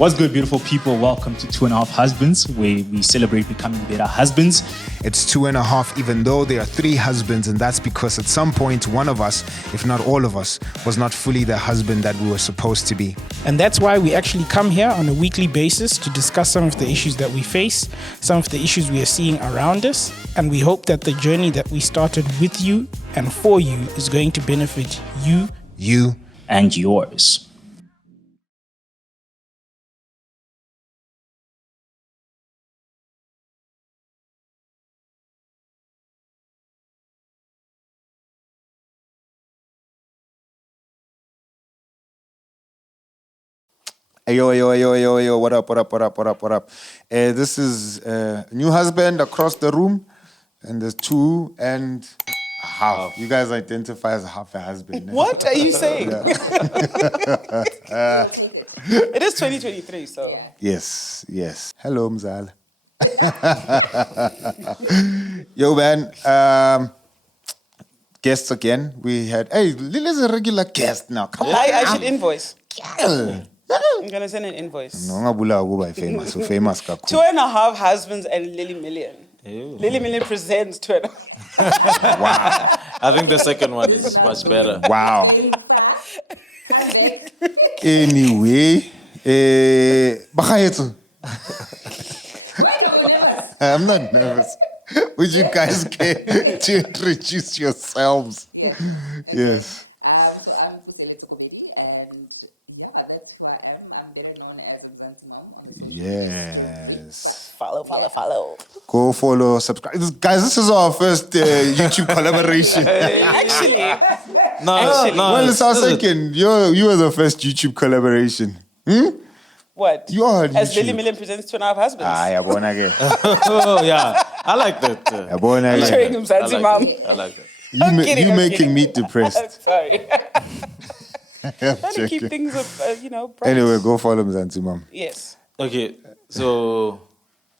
What's good, beautiful people? Welcome to 2.5 Husbands, where we celebrate becoming better husbands. It's 2.5, even though there are 3 husbands, and that's because at some point, one of us, if not all of us, was not fully the husband that we were supposed to be. And that's why we actually come here on a weekly basis to discuss some of the issues that we face, some of the issues we are seeing around us, and we hope that the journey that we started with you and for you is going to benefit you, and yours. Yo, what up? This is a new husband across the room, and there's 2.5. You guys identify as half a husband. What are you saying? Yeah. Okay. We'll take it. It is 2023, so. Yeah. Yes. Hello, Mzala. Yo, man. Guests again. We had, Lily's a regular guest now. Come on. I should invoice. Girl. I'm going to send an invoice. No, ngabula ukuba famous. So famous kakhulu. 2.5 Husbands and Lily Million. Ew. Lily Million presents 2.5. I think the second one This is now much going. better. Wow. It's going far. Come back. Anyway, Bakayetu. Why are you nervous? I'm not nervous. Would you guys care to introduce yourselves? Yeah, sure. Okay. Yes. So I'm Pusele Tokobedi, and yeah, that's who I am. I'm better known as Mzansi Mom on the social media streets. Follow. Go follow, subscribe. Guys, this is our first YouTube collaboration. Well, it's our second. You were the first YouTube collaboration. What? You are on As YouTube. Lily Million presents 2.5 Husbands. I born again. Oh, yeah. I like that. I born I'm again. showing him I Zanzi like Mom. that. I like that. I'm kidding, You I'm making kidding. me depressed. Sorry. I'm Trying to keep joking. things, bright. Anyway, go follow Mzansi Mom. Yes. Okay, so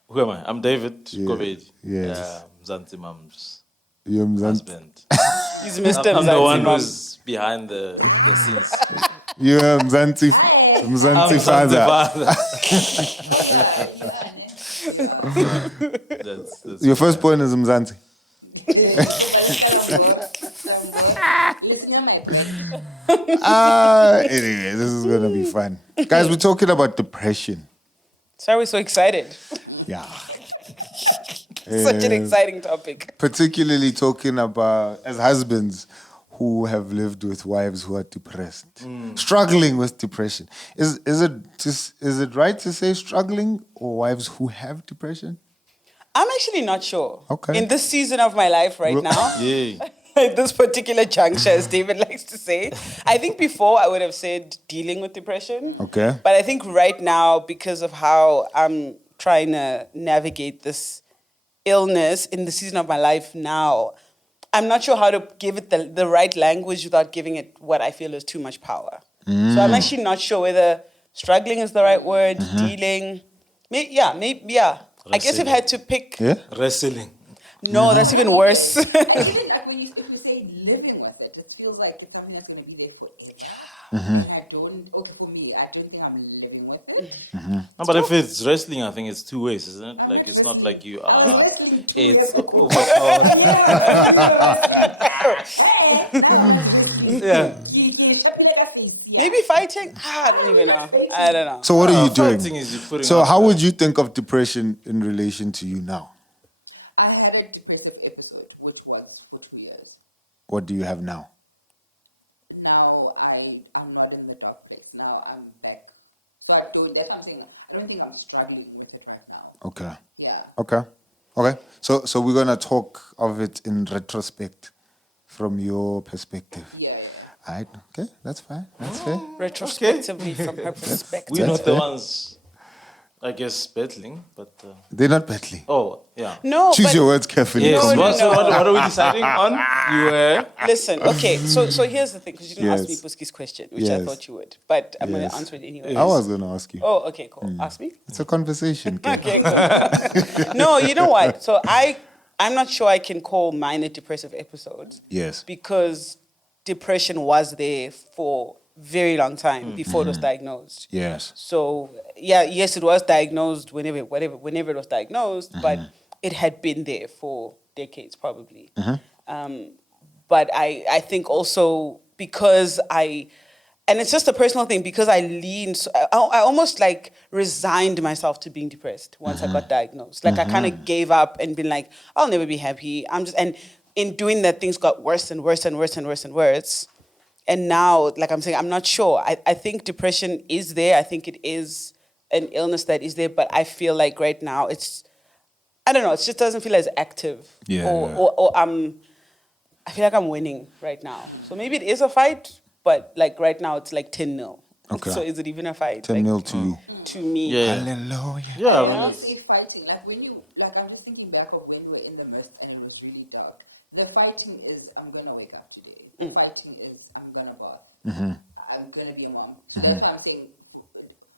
who am I? I'm David Kovedi. Yes. Mzansi Mom's You're Mzansi. husband. He's Mr. I'm the Mzansi one Mom. who's behind the scenes. You're Mzansi. Hi. Mzansi father. Oh yeah, you are. Ne? You are. That's Your first point is Mzansi. Lambor. Listen to my brand. Anyway, this is going to be fun. Guys, we're talking about depression. Sorry, we're so excited. Yeah. Such an exciting topic. Particularly talking about, as husbands who have lived with wives who are depressed, struggling with depression. Is it right to say struggling or wives who have depression? I'm actually not sure. Okay. In this season of my life right now, at this particular juncture, as David likes to say, I think before I would have said dealing with depression. Okay. But I think right now, because of how I'm trying to navigate this illness in the season of my life now, I'm not sure how to give it the right language without giving it what I feel is too much power. So I'm actually not sure whether struggling is the right word, dealing. Maybe. I guess if I had to pick... Yeah? wrestling. No, that's not even worse. And even like if we say living with it, it feels like it's something that's going to be there forever. And for me, I don't think I'm living with it. No, but if it's wrestling, I think it's two ways, isn't it? I'm Like, not it's wrestling. like you I was are- wrestling 2 years ago. A year ago, we were wrestling. Now I'm not wrestling. Shapi like a face, yeah. Maybe fighting? I don't we're even not know. fighting. I don't know. So what are you Fighting doing? is you putting So out how the- would you think of depression in relation to you now? I had a depressive episode, which was for 2 years. What do you have now? Now I'm not in the dark place. Now I'm back. So that's what I'm saying. I don't think I'm struggling with it right now. Okay. Yeah. Okay. So we're gonna talk of it in retrospect from your perspective. Yeah. All right. Okay. That's fine. That's fair. Retrospectively, from her perspective. We're not the fair. ones, I guess, battling, but... They're not battling. oh, yeah. No, Choose but your words carefully. Yes, No, no, what, no. what are we deciding on? You were... listen, okay, so here's the thing, because you didn't ask me Yes. Puski's question, which I Yes. thought you would, but I'm going Yes. to answer it anyway. I was gonna ask you. Oh, okay, cool. Ask me. It's a conversation. Ken. Okay, cool. No, you know what? So I'm not sure I can call mine a depressive episode. Yes. Because depression was there for very long time before it was diagnosed. Yes. So yes, it was diagnosed whenever it was diagnosed, but it had been there for decades probably. But I think also because and it's just a personal thing, because I leaned, I almost like resigned myself to being depressed once I got diagnosed. Like I kind of gave up and been like, I'll never be happy. And in doing that, things got worse and worse and worse and worse and worse. And now, like I'm saying, I'm not sure. I think depression is there. I think it is an illness that is there, but I feel like right now I don't know, it just doesn't feel as active. Or I feel like I'm winning right now. So maybe it is a fight, but like right now it's like 10-0. Okay. So is it even a fight? 10-0 to you. To me. Yeah. Hallelujah. Yeah, Like when well, you say fighting, like when you, like I'm just thinking back of when we were in the midst and it was really dark. The fighting is, I'm gonna wake up today. The fighting is, I'm gonna bath. I'm gonna be a mom. So that's why I'm saying,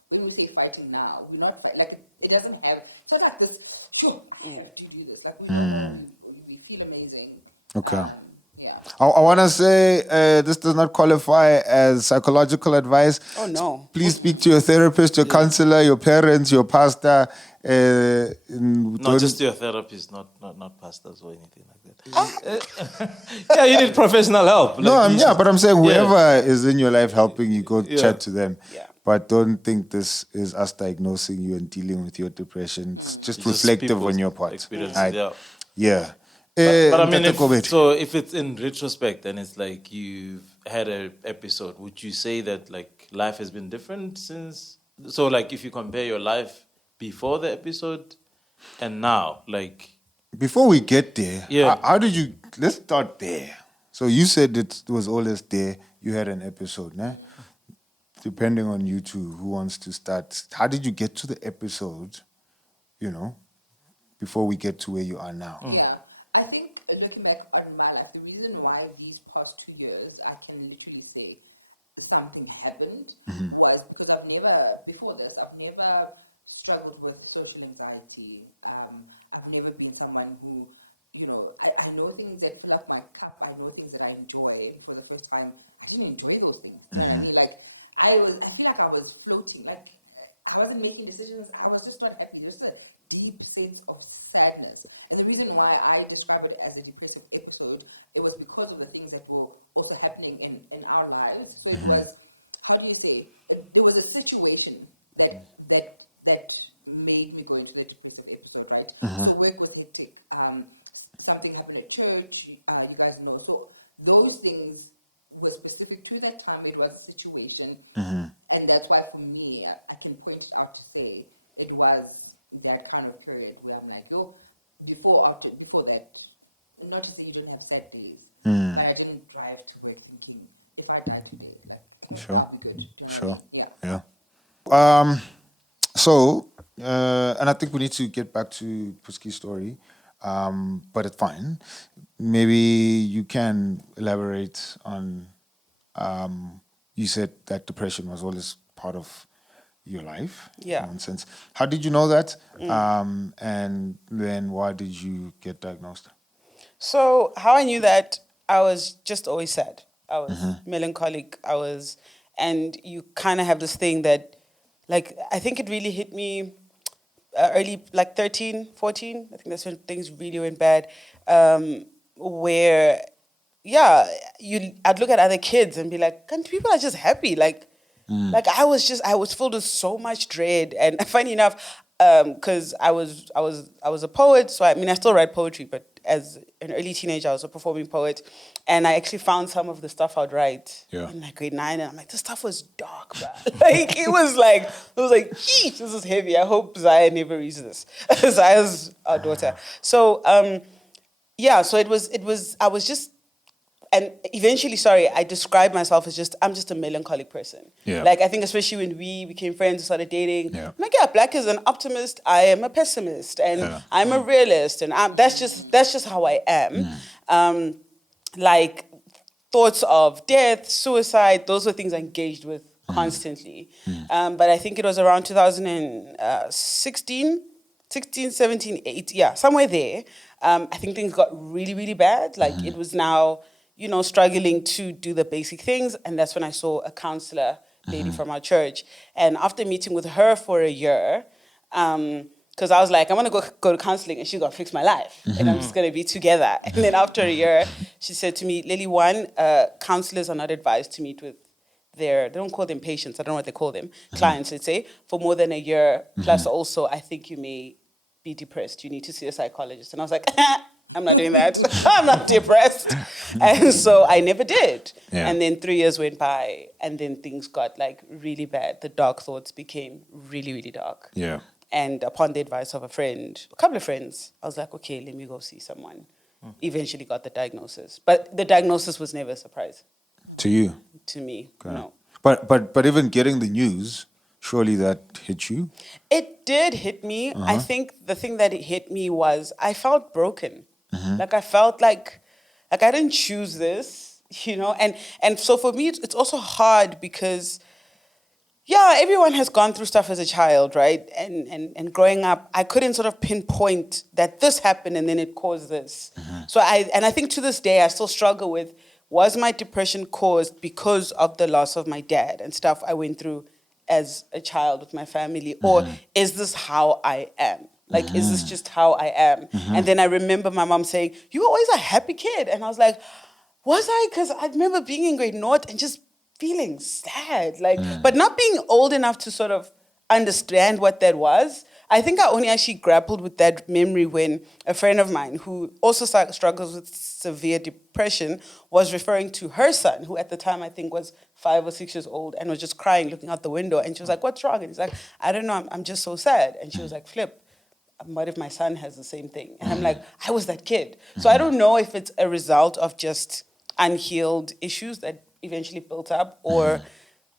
when we say fighting now, we're not fight. Like it doesn't have. It's not like this. Sure, I have to do this. Like we know more. We feel amazing. Okay. Yeah. I want to say this does not qualify as psychological advice. Oh, no. Please speak to your therapist, your counselor, your parents, your pastor. not just your therapist, not pastors or anything like that. Yeah, you need professional help. No, Like but I'm saying whoever is in your life helping you, go chat to them. Yeah. But don't think this is us diagnosing you and dealing with your depression. It's just It's just reflective people's on your part. experiences, Right? yeah. Yeah. But I mean, Ntate if it's in retrospect and it's like you've had an episode, would you say that like life has been different since? So like if you compare your life before the episode and now, like Before we get there, Yeah. how did you? Let's start there. So you said it was always there. You had an episode, né? Depending on you two, who wants to start? How did you get to the episode? Before we get to where you are now. Yeah. I think looking back on my life, the reason why these past 2 years I can literally say something happened was because I've never struggled with social anxiety. I've never been someone who, I know things that fill up my cup. I know things that I enjoy. And for the first time, I didn't enjoy those things. Do you know what I mean? Like I feel like I was floating. Like I wasn't making decisions. I was just not happy. There's a deep sense of sadness. And the reason why I describe it as a depressive episode, it was because of the things that were also happening in our lives. So it was, how do you say, there was a situation that made me go into the depressive episode, right? So work was hectic. Something happened at church, you guys know. So those things were specific to that time. It was a situation. And that's why for me, I can point it out to say it was that kind of period where I'm like, before that, not to say you don't have sad days, but I didn't drive to work thinking, if I die today, like, I'll be good. Do you know what I mean? Yeah. Yeah. So, and I think we need to get back to Puski's story, but it's fine. Maybe you can elaborate on, you said that depression was always part of your life. Yeah. In one sense. How did you know that? And then why did you get diagnosed? So how I knew that, I was just always sad. I was melancholic. And you kind of have this thing that, like, I think it really hit me early, like 13, 14. I think that's when things really went bad. Where, I'd look at other kids and be like, people are just happy. Like I was filled with so much dread. And funny enough, because I was a poet, so I still write poetry, but as an early teenager, I was a performing poet, and I actually found some of the stuff I'd write in like grade 9, and I'm like, this stuff was dark, bro. Like it was like, yeesh, this is heavy. I hope Zaya never reads this. Zaya's our daughter. So so it was. I was just. And eventually, I described myself as I'm just a melancholic person. Yeah. Like, I think especially when we became friends and started dating, Yeah. I'm like, Black is an optimist, I am a pessimist, and I'm a realist, and that's just how I am. Like, thoughts of death, suicide, those were things I engaged with constantly. But I think it was around 2016, 17, 18, somewhere there. I think things got really, really bad. Like, it was now... struggling to do the basic things. And that's when I saw a counselor lady from our church. And after meeting with her for a year, because I was like, I'm going to go to counseling and she's going to fix my life. And I'm just going to be together. And then after a year, she said to me, Lily, counselors are not advised to meet with they don't call them patients, I don't know what they call them, clients, let's say, for more than a year. Plus also, I think you may be depressed. You need to see a psychologist. And I was like, I'm not doing that. I'm not depressed. And so I never did. Yeah. And then 3 years went by and then things got like really bad. The dark thoughts became really, really dark. Yeah. And upon the advice of a couple of friends, I was like, okay, let me go see someone. Eventually got the diagnosis. But the diagnosis was never a surprise To you. to me. Okay. No. But even getting the news, surely that hit you. It did hit me. I think the thing that it hit me was I felt broken. Like I felt like I didn't choose this, and so for me it's also hard because everyone has gone through stuff as a child, right? And growing up, I couldn't sort of pinpoint that this happened and then it caused this. So I think to this day I still struggle with, was my depression caused because of the loss of my dad and stuff I went through as a child with my family? Or is this how I am? Like, is this just how I am? And then I remember my mom saying, you were always a happy kid. And I was like, was I? Because I remember being in grade naught and just feeling sad. But not being old enough to sort of understand what that was. I think I only actually grappled with that memory when a friend of mine who also struggles with severe depression was referring to her son, who at the time I think was 5 or 6 years old and was just crying, looking out the window. And she was like, what's wrong? And he's like, I don't know, I'm just so sad. And she was like, Flip, what if my son has the same thing? And I'm like, I was that kid. So I don't know if it's a result of just unhealed issues that eventually built up, or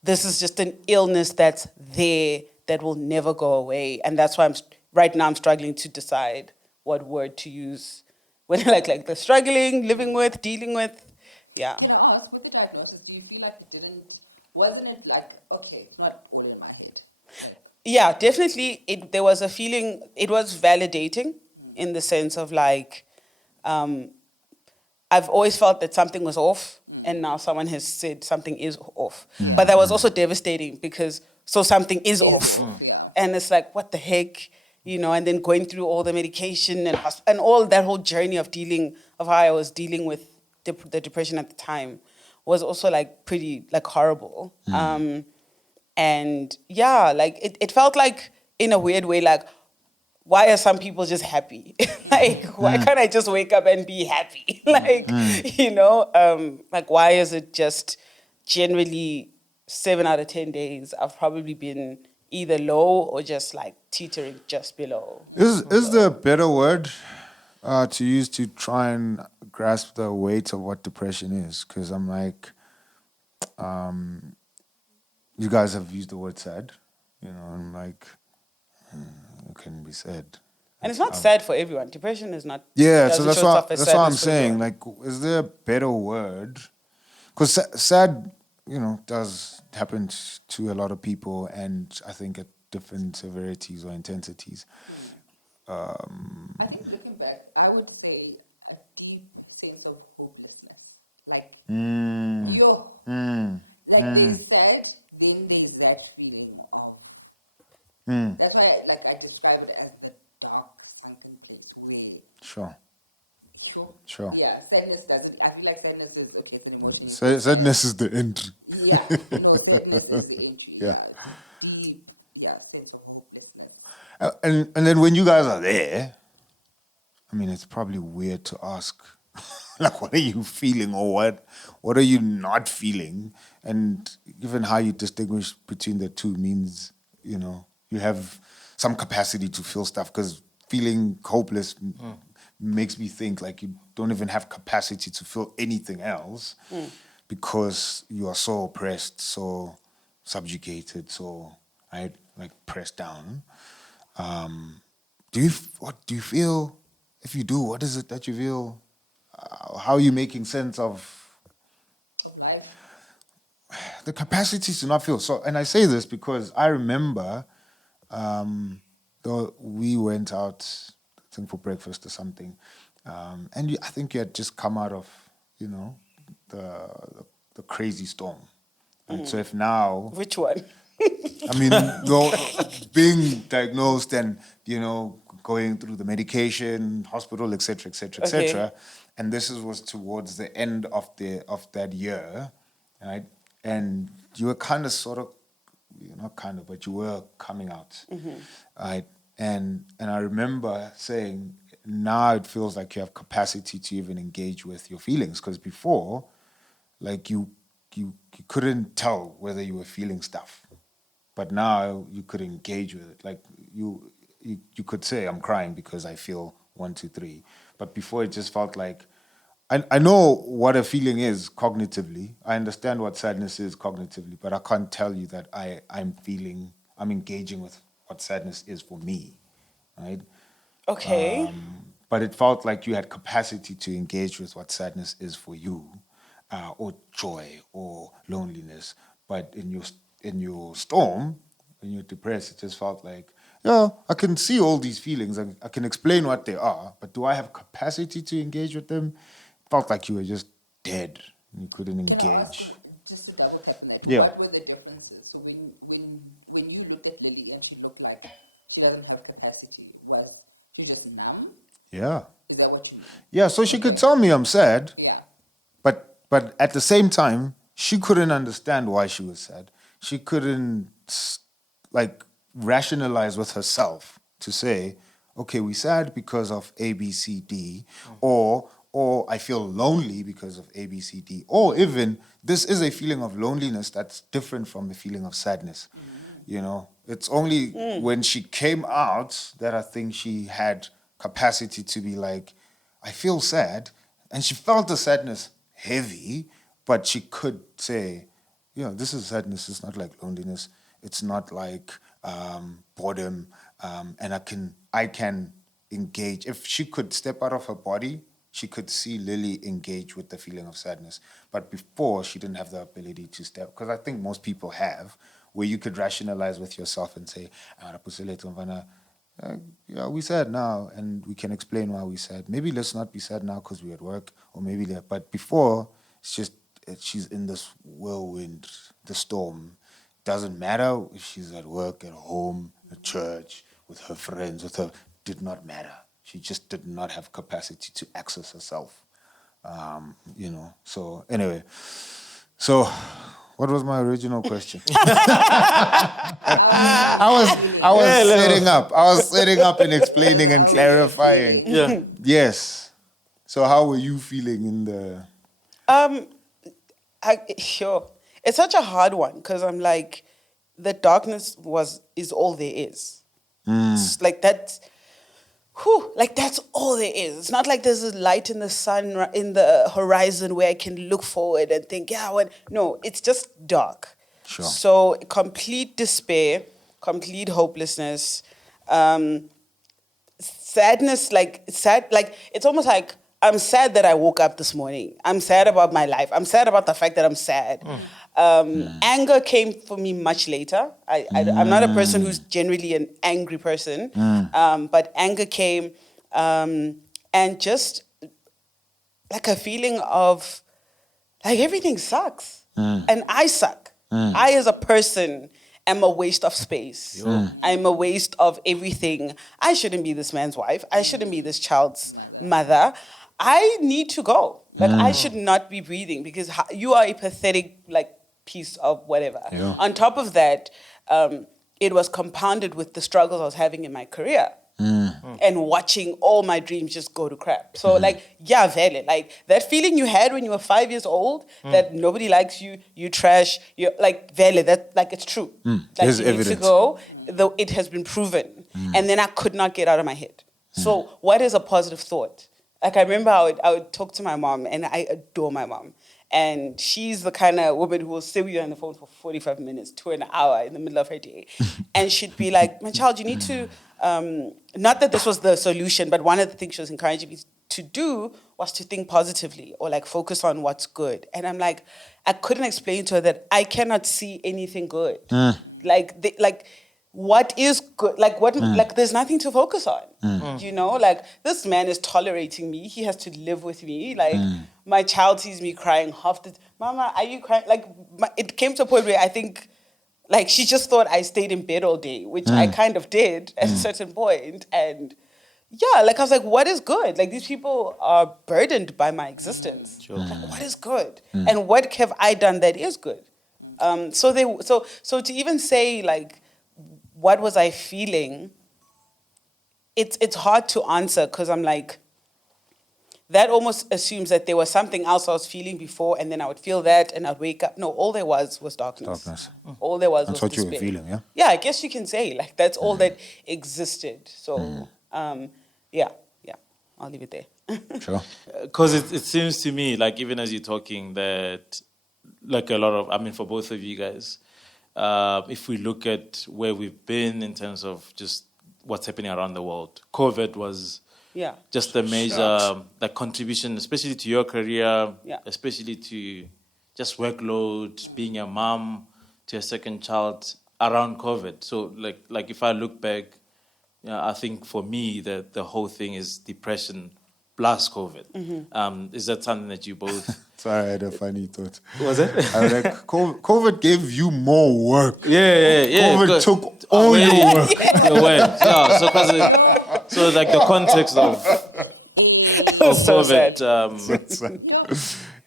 this is just an illness that's there that will never go away. And that's why right now I'm struggling to decide what word to use when like the struggling, living with, dealing with. Yeah. Can I ask, with the diagnosis, do you feel like wasn't it like, okay, it's not all in my head? Like, yeah, definitely there was a feeling, it was validating in the sense of like, I've always felt that something was off, and now someone has said something is off. Yeah. But that was also devastating because something is off. Yeah. And it's like, what the heck? And then going through all the medication and all that whole journey of how I was dealing with the depression at the time was also like pretty like horrible. And yeah, like it felt like in a weird way, like, why are some people just happy? Why can't I just wake up and be happy? Like, why is it just generally 7 out of 10 days I've probably been either low or just like teetering just below. Is there a better word to use to try and grasp the weight of what depression is? Because I'm like, you guys have used the word sad, I'm like, it can be said. And it's not sad for everyone. Depression is not. Yeah, so that's what I'm sadness for saying. everyone. Like, is there a better word? Because sad, does happen to a lot of people, and I think at different severities or intensities. I think looking back, I would say a deep sense of hopelessness. Like, there's sad, then there's that feeling of. That's why, I describe it as the dark, sunken place where. Sure. Yeah, sadness doesn't. I feel like sadness is okay. It's an emotion you feel. Sadness is the entry. Yeah, no, sadness is the entry. Yeah, it's a deep, sense of hopelessness. And then when you guys are there, I mean, it's probably weird to ask, like, what are you feeling, or what are you not feeling, and even how you distinguish between the two means, you have some capacity to feel stuff, because feeling hopeless makes me think like you don't even have capacity to feel anything else because you are so oppressed, so subjugated, so pressed down. What do you feel? If you do, what is it that you feel? How are you making sense of life? The capacity to not feel. So, and I say this because I remember, though we went out, I think for breakfast or something, and I think you had just come out of, the crazy storm. And so if now, Which one? I mean, no, being diagnosed and, going through the medication, hospital, et cetera, et cetera, et Okay. cetera. And this was towards the end of that year, right? And you were kind of sort of, not kind of, but you were coming out, right? And I remember saying, now it feels like you have capacity to even engage with your feelings, because before, like you couldn't tell whether you were feeling stuff, but now you could engage with it. Like you could say, I'm crying because I feel 1, 2, 3. But before, it just felt like, I know what a feeling is cognitively. I understand what sadness is cognitively, but I can't tell you that I'm engaging with what sadness is for me, right? Okay. But it felt like you had capacity to engage with what sadness is for you, or joy or loneliness. But in your storm, when you're depressed, it just felt like, yeah, I can see all these feelings. I can explain what they are, but do I have capacity to engage with them? It felt like you were just dead. You couldn't engage. Can I ask, just to double tap on that, Yeah. what were the differences? So when you looked at Lily and she looked like she doesn't have capacity, was she just numb? Yeah. Is that what you mean? Yeah, so she Okay. could tell me I'm sad, Yeah. but at the same time, she couldn't understand why she was sad. She couldn't rationalize with herself to say, okay, we're sad because of A, B, C, D, or I feel lonely because of A, B, C, D, or even this is a feeling of loneliness that's different from the feeling of sadness. It's only when she came out that I think she had capacity to be like, I feel sad, and she felt the sadness heavy, but she could say, this is sadness. It's not like loneliness. It's not like boredom, and I can engage. If she could step out of her body, she could see Lily engage with the feeling of sadness. But before, she didn't have the ability to step, because I think most people have, where you could rationalize with yourself and say, yeah, we sad now, and we can explain why we sad. Maybe let's not be sad now because we're at work, or maybe that. But before, it's just she's in this whirlwind, the storm. Doesn't matter if she's at work, at home, at church, with her friends, did not matter. She just did not have capacity to access herself. So anyway, what was my original question? How was feeling? I was setting up and explaining and How you were clarifying. feeling. Yes. So how were you feeling in the? Sure. It's such a hard one because I'm like, the darkness is all there is. It's like that's all there is. It's not like there's a light in the sun, in the horizon where I can look forward and think, no, it's just dark. Sure. So complete despair, complete hopelessness, sadness, it's almost like I'm sad that I woke up this morning. I'm sad about my life. I'm sad about the fact that I'm sad. Anger came for me much later. I'm not a person who's generally an angry person, but anger came, and just like a feeling of like everything sucks, and I suck. I, as a person, am a waste of space. I'm a waste of everything. I shouldn't be this man's wife. I shouldn't be this child's mother. I need to go. Like, I should not be breathing because you are a pathetic, piece of whatever. On top of that, it was compounded with the struggles I was having in my career. And watching all my dreams just go to crap. So vele, that feeling you had when you were 5 years old, that nobody likes you, you trash, you're vele, that it's true. There's you need evidence. to go, though it has been proven. And then I could not get out of my head. So what is a positive thought? I remember I would talk to my mom, and I adore my mom. And she's the kind of woman who will sit with you on the phone for 45 minutes to an hour in the middle of her day. And she'd be like, my child, you need to, not that this was the solution, but one of the things she was encouraging me to do was to think positively or focus on what's good. And I'm like, I couldn't explain to her that I cannot see anything good. what is good? Like what? Like there's nothing to focus on. You know, like this man is tolerating me. He has to live with me. Like my child sees me crying half the. Mama, are you crying? Like it came to a point where I think, like she just thought I stayed in bed all day, which I kind of did at a certain point, and. Yeah, like I was like, what is good? Like these people are burdened by my existence. Like, what is good? And what have I done that is good? So to even say like, what was I feeling? It's hard to answer because I'm like, that almost assumes that there was something else I was feeling before, and then I would feel that, and I'd wake up. No, all there was darkness. All there was That's was what you were despair. feeling, yeah? Yeah, I guess you can say like that's all that existed. So yeah, I'll leave it there. Sure. Because it seems to me, like, even as you're talking, that, like, a lot of, I mean, for both of you guys, if we look at where we've been in terms of just what's happening around the world, COVID was Yeah. just a major like contribution, especially to your career, Yeah. especially to just workload, being a mom to a second child around COVID. So, like if I look back, I think for me, the whole thing is depression plus COVID. Is that something that you both... Sorry, I had a funny thought. Was it? I was like, COVID gave you more work. Yeah. COVID took all your work. Your work. Yeah, so, Yo. so like the context of Hey. COVID... Yo.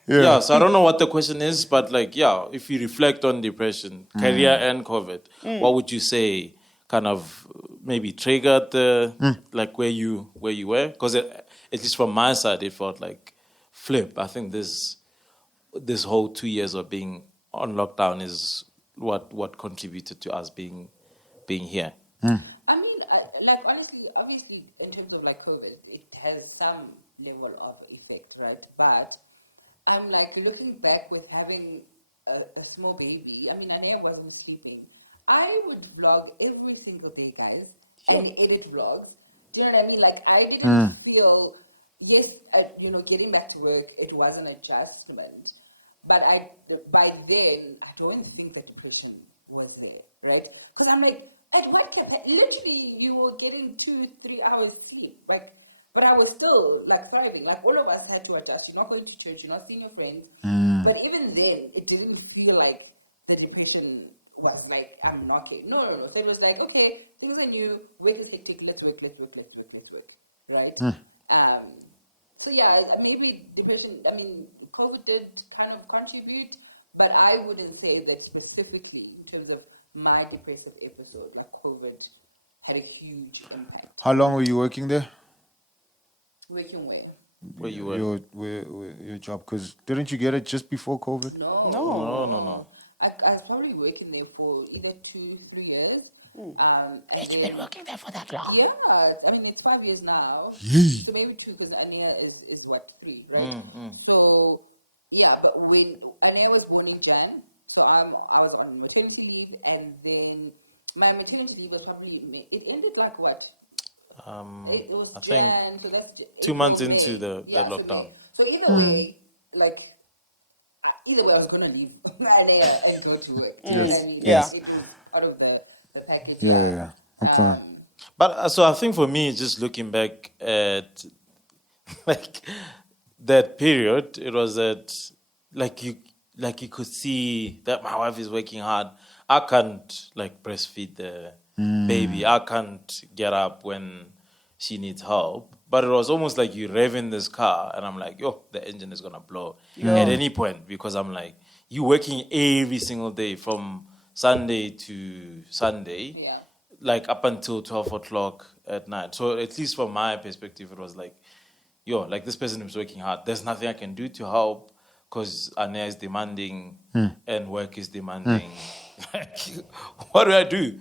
Yeah, so I don't know what the question is, but like, yeah, if you reflect on depression, career and COVID, what would you say kind of maybe triggered the, like where you were? Because at least from my side, it felt like flip. I think this whole 2 years of being on lockdown is what contributed to us being here. I mean, like honestly, obviously, in terms of like COVID, it has some level of effect, right? But I'm like looking back with having a small baby. I mean, Anea wasn't sleeping. I would vlog every single day, guys, and edit vlogs. Do you know what I mean? Like, I didn't feel, yes, getting back to work, it was an adjustment. But by then, I don't think that depression was there, right? Because I'm like, at what capacity? Literally, you were getting 2-3 hours sleep. Like, but I was still like thriving. Like all of us had to adjust. You're not going to church. You're not seeing your friends. But even then, it didn't feel like the depression was like, I'm knocking. No. So it was like, okay, things are new. Work is hectic. Let's work. Right? So yeah, maybe depression, I mean, COVID did kind of contribute, but I wouldn't say that specifically in terms of my depressive episode, like COVID had a huge impact. How long were you working there? Working where? Where you were? Your job, because didn't you get it just before COVID? No. I was probably working there for either 2-3 years. And then been working there for that long? Yeah. I mean, it's 5 years now. So maybe 2, because Anea is what, 3, right? So, yeah, but when Anea was born in Jan, so I was on maternity leave, and then my maternity leave was probably, it ended like what? It was Jan, so that's 2 April, months May. into the So lockdown. May. So either way, like, either way, I was gonna leave Anea and go to work. Do you know what I mean? Like, it was part of the package. Yeah. Okay. But so I think for me, just looking back at like that period, it was that like you could see that my wife is working hard. I can't like breastfeed the baby. I can't get up when she needs help. But it was almost like you rev in this car and I'm like, yo, the engine is gonna blow at any point, because I'm like, you working every single day from Sunday to Sunday. Yeah. Like up until 12 o'clock at night. So at least from my perspective, it was like, yo, like this person is working hard. There's nothing I can do to help because Anea is demanding and work is demanding. Like, what do I do?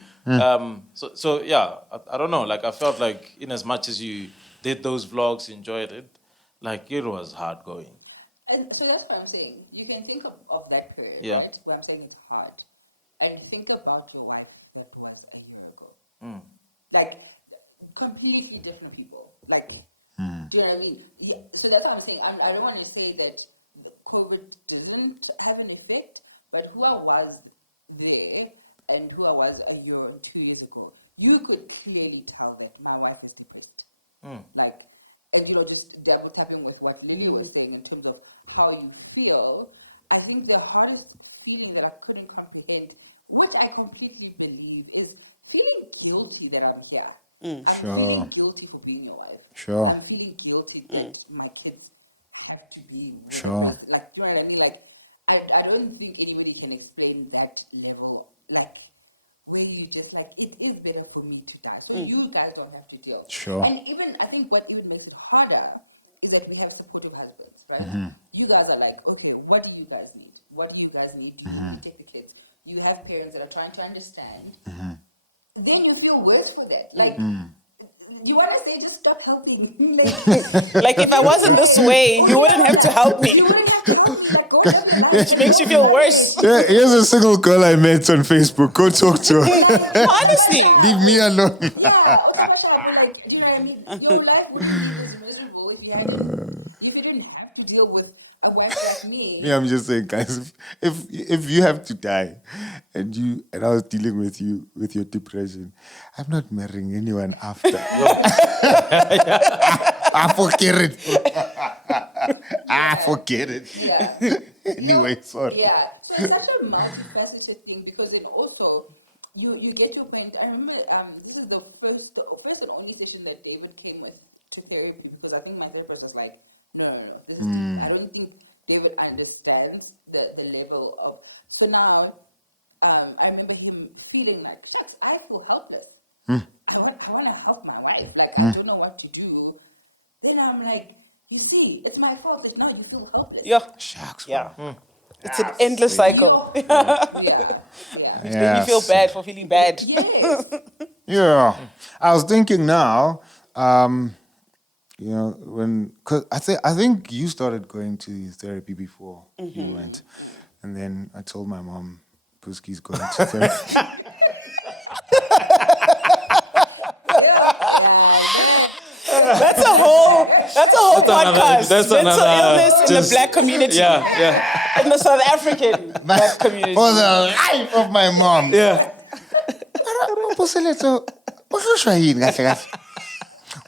So yeah, I don't know. Like I felt like in as much as you did those vlogs, enjoyed it, like it was hard going. And so that's what I'm saying. You can think of that period, right? Where I'm saying it's hard. And think about your wife that was a year ago. Like, completely different people. Like, do you know what I mean? Yeah, so that's what I'm saying. I don't want to say that COVID didn't have an effect, but who I was there, and who I was a year and 2 years ago, you could clearly tell that my wife is depressed. Like, and just double tapping with what Lily was saying in terms of how you feel. I think the hardest feeling that I couldn't comprehend, which I completely believe, is feeling guilty that I'm here. I'm feeling guilty for being your wife. Sure. I'm feeling guilty that my kids have to be with a person. Like, do you know what I mean? Like, I don't think anybody can explain that level, like, where you just like, it is better for me to die. So you guys don't have to deal. Sure. And even, I think what even makes it harder is that we have supportive husbands, right? You guys are like, okay, what do you guys need? What do you guys need? Do you need me to take the kids? You have parents that are trying to understand. Then you feel worse for that. Like, you want to say, just stop helping. like if I wasn't this way, you wouldn't have to help me. You wouldn't have to help me. Like, go live your life and makes go you feel flourish. worse. Yeah, here's a single girl I met on Facebook. Go talk to her. Like, Honestly, Leave me alone. yeah, like, do you know what I mean? Your life wouldn't be this miserable if you didn't have to deal with a wife like me. Yeah, I'm just saying, guys, if you have to die and I was dealing with you with your depression, I'm not marrying anyone after. I forget it. I forget it. Yeah. Anyway, sorry. Yeah. So it's such a multifaceted thing, because then also you get to a point. I remember this is the first and only session that David came with to therapy, because I think my therapist was like, no, this is deep. I don't think David understands the level of. So now I remember him feeling like, shucks, I feel helpless. I want to help my wife. Like, I don't know what to do. Then I'm like, you see, it's my fault that now you feel helpless. Yeah. Shucks, Yeah. man. It's an endless cycle. Yeah. Then you feel bad for feeling bad. Yes. Yeah. I was thinking now, cause I think you started going to therapy before you went, and then I told my mom, Puski's going to therapy. Yeah, man. That's a whole podcast. That's Mental another- illness in the just- black community. Yeah. In the South African black community. For the life of my mom. Yeah. Puseletso, ushusha yini kahle kahle?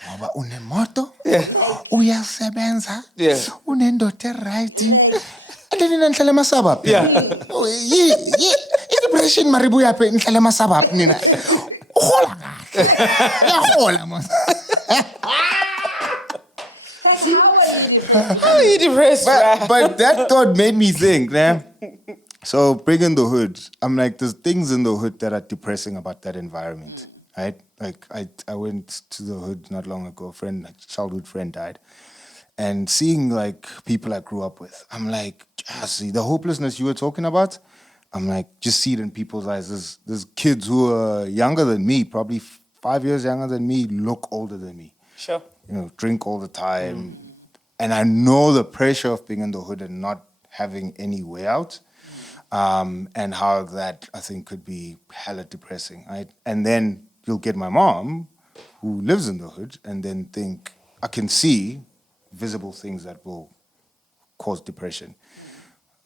Ngoba unemoto, Like, uyasebenza, Yeah. unendoda right. like, Ade nina nihlala emasabha. Yeah. I-depression maribuya phe nihlala emasabha nina. Uhola kahle. Uyahola mos. like, how are you depressed? How are you depressed, bruh? But that thought made me think, man. So bringing the hood, I'm like, there's things in the hood that are depressing about that environment, right? Like I went to the hood not long ago. A childhood friend died, and seeing like people I grew up with, I'm like, see the hopelessness you were talking about. I'm like, just see it in people's eyes. There's kids who are younger than me, probably 5 years younger than me, look older than me. Sure. Drink all the time. And I know the pressure of being in the hood and not having any way out. And how that, I think, could be hella depressing, right? And then you'll get my mom, who lives in the hood, and then think, I can see visible things that will cause depression.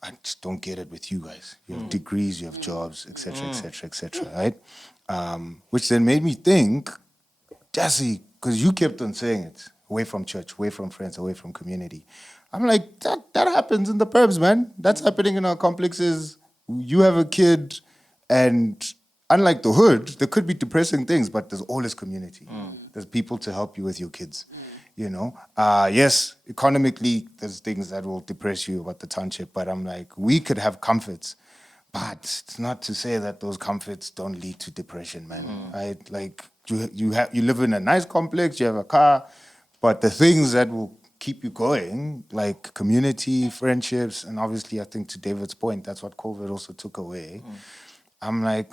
I just don't get it with you guys. You have degrees, you have jobs, etc., right? Which then made me think, Jassy, because you kept on saying it, away from church, away from friends, away from community. I'm like, that happens in the burbs, man. That's happening in our complexes. You have a kid, and unlike the hood, there could be depressing things, but there's always community. There's people to help you with your kids, Yes, economically, there's things that will depress you about the township, but I'm like, we could have comforts, but it's not to say that those comforts don't lead to depression, man. Right? Like, you live in a nice complex, you have a car, but the things that will keep you going, like community, friendships, and obviously, I think to David's point, that's what COVID also took away. I'm like,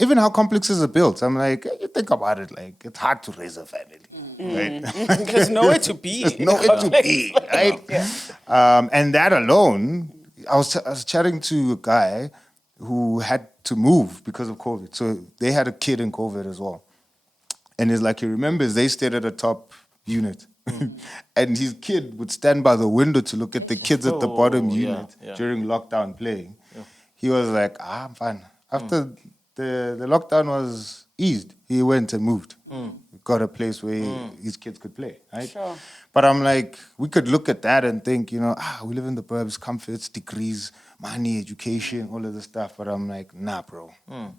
even how complexes are built, I'm like, you think about it, like, it's hard to raise a family, right? There's nowhere to be. Nowhere to be, right? And that alone, I was chatting to a guy who had to move because of COVID. So they had a kid in COVID as well. And it's like, he remembers they stayed at a top unit. And his kid would stand by the window to look at the kids at the bottom unit during lockdown playing. He was like, I'm fine. After the lockdown was eased, he went and moved. Got a place where his kids could play, right? Sure. But I'm like, we could look at that and think, we live in the burbs, comforts, degrees, money, education, all of this stuff. But I'm like, nah, bro.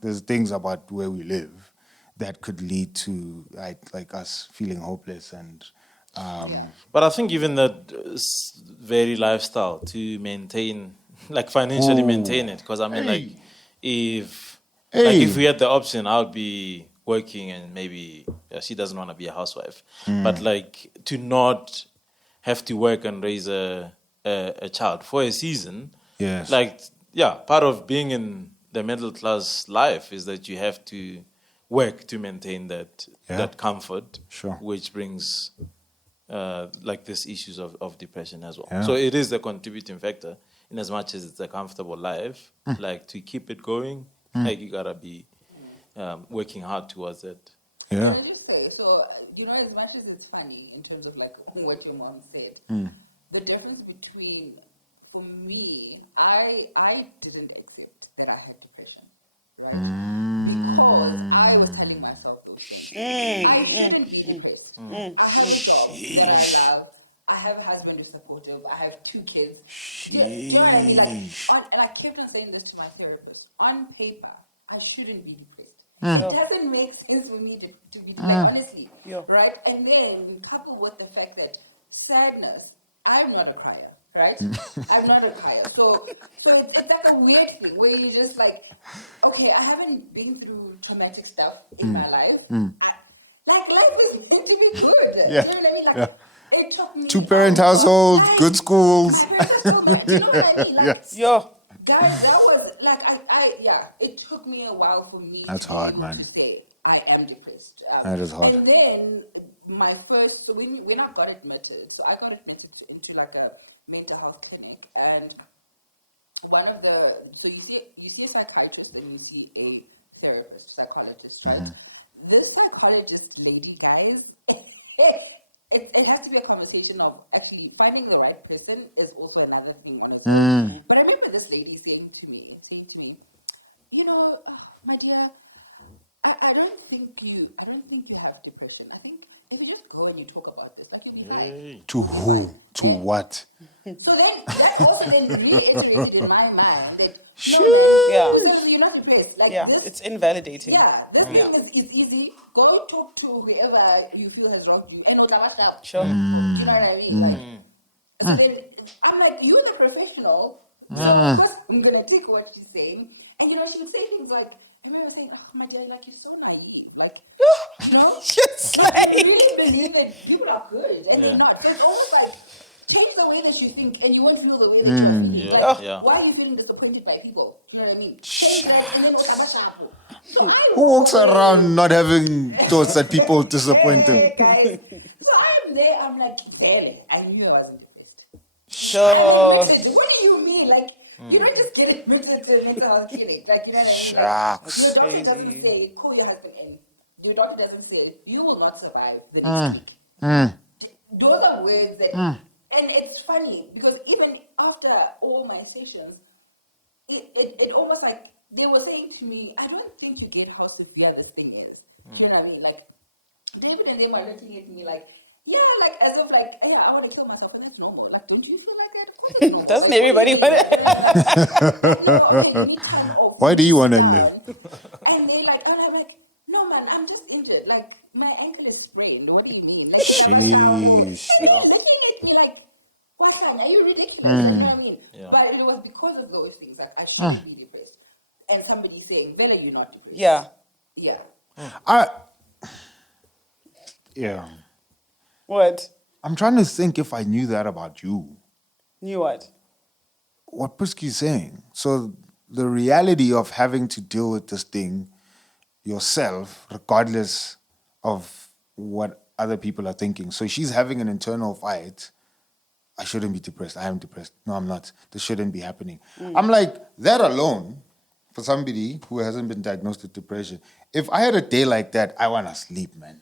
There's things about where we live that could lead to like us feeling hopeless and Yeah. But I think even that very lifestyle to maintain, like financially maintain it, because I mean, like if we had the option, I would be working and maybe she doesn't want to be a housewife, but like to not have to work and raise a child for a season. Yes. Like, part of being in the middle class life is that you have to work to maintain that comfort, Sure. which brings like these issues of depression as well. Yeah. So it is a contributing factor in as much as it's a comfortable life. Like to keep it going, like you gotta be working hard towards it. Yeah. Can I just say, so, as much as it's funny in terms of like what your mom said, the difference between, for me, I didn't accept that I had depression, right? Because I was telling myself those things. I shouldn't be depressed. I have a job that I love. I have a husband who's supportive. I have 2 kids. Do you know what I mean? Like, and I kept on saying this to my therapist. On paper, I shouldn't be depressed. It doesn't make sense for me to be like, honestly, right? And then coupled with the fact that sadness, I'm not a crier, right? I'm not a crier. So it's like a weird thing where you just like, okay, I haven't been through traumatic stuff in my life. Like life is meant to be good. Do you know what I mean? Like it took me 2-parent household, like, good schools. My parents are still married. Do you know what I mean? Like, Yo. guys, that was like it took me a while for me That's to be hard, able man. to say I am depressed. That is hard. And then when I got admitted, so I got admitted into like a mental health clinic, and you see a psychiatrist and you see a psychologist, right? This psychologist lady, guys, it has to be a conversation of actually finding the right person is also another thing on its own. But I remember this lady saying to me, my dear, I don't think you have depression. I think if you just go and you talk about this, like you'll be fine. You'll be fine. To Eh? what? So then that also then reiterated in my mind that no man, Yeah. who says you're not depressed. Like this, it's invalidating. yeah, this thing is easy. Go talk to whoever you feel has wronged you and not sharp. Sure. Do you know what I mean? Like, so then I'm like, you're the professional. So of course I'm gonna take what she's saying. And she would say things like, I remember saying, "Oh my dear, like you're so naive. Like, like you really believe that people are good and they're not. So it's almost like change the way that you think and you won't feel the way that you are feeling. Why are you feeling disappointed by people? Do you know what I mean? Change that and then utabashapu. So I walk away. Around not having thoughts that people disappoint Hey, them. guys. So I'm there. I'm like, Vele, I knew I wasn't depressed. Sure. I'm admitted. What do you mean? Like, you don't just get admitted to a mental health clinic. Like, you know what I mean? Like, your doctor doesn't say, call your husband in. Your doctor doesn't say, you will not survive the next week. Those are words that, and it's funny because even after all my sessions, it almost like they were saying to me, I don't think you get how severe this thing is. Do you know what I mean? Like, David and them are looking at me like, yeah, like as if like, yeah, I want to kill myself and that's normal. Like, don't you feel like that? Of course it's normal. Doesn't Like, what do you everybody mean? want Like, do you know what I mean? Like, no, okay, you need time off. Why need do to you sit want to down? And they like, and I'm like, no man, I'm just injured. Like, my ankle is sprained. What do you mean? Like, it's about shampoo. And they're looking at me like, Wahlanya, are you ridiculous? Like, you know what I mean? Yeah. But it was because of those things. Like, I shouldn't be depressed. And somebody saying, Vela, you're not depressed. Yeah. Yeah. Yeah. What? I'm trying to think if I knew that about you. Knew what? What Puski's saying. So the reality of having to deal with this thing yourself, regardless of what other people are thinking. So she's having an internal fight. I shouldn't be depressed. I am depressed. No, I'm not. This shouldn't be happening. I'm like, that alone, for somebody who hasn't been diagnosed with depression, if I had a day like that, I want to sleep, man.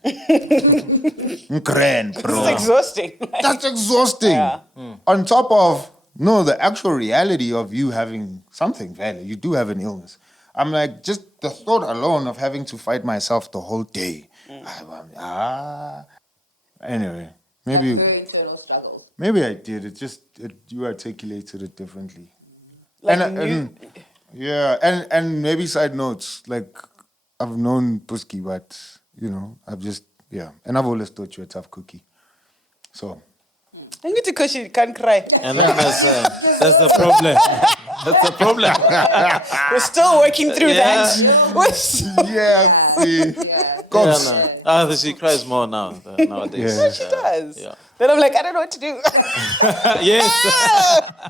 Grand, bro. It's exhausting. That's exhausting. Yeah. On top of, the actual reality of you having something, valid. You do have an illness. I'm like, just the thought alone of having to fight myself the whole day. Anyway, Like maybe her internal struggles. maybe I did. It just you articulated it differently. Like And maybe side notes, like I've known Puski, but I've just and I've always thought you're a tough cookie. So I need to because she can't cry. And then that's the problem. That's the problem. We're still working through that. Yeah. She cries more now nowadays. Yeah. She does. Yeah. Then I'm like, I don't know what to do. Yes.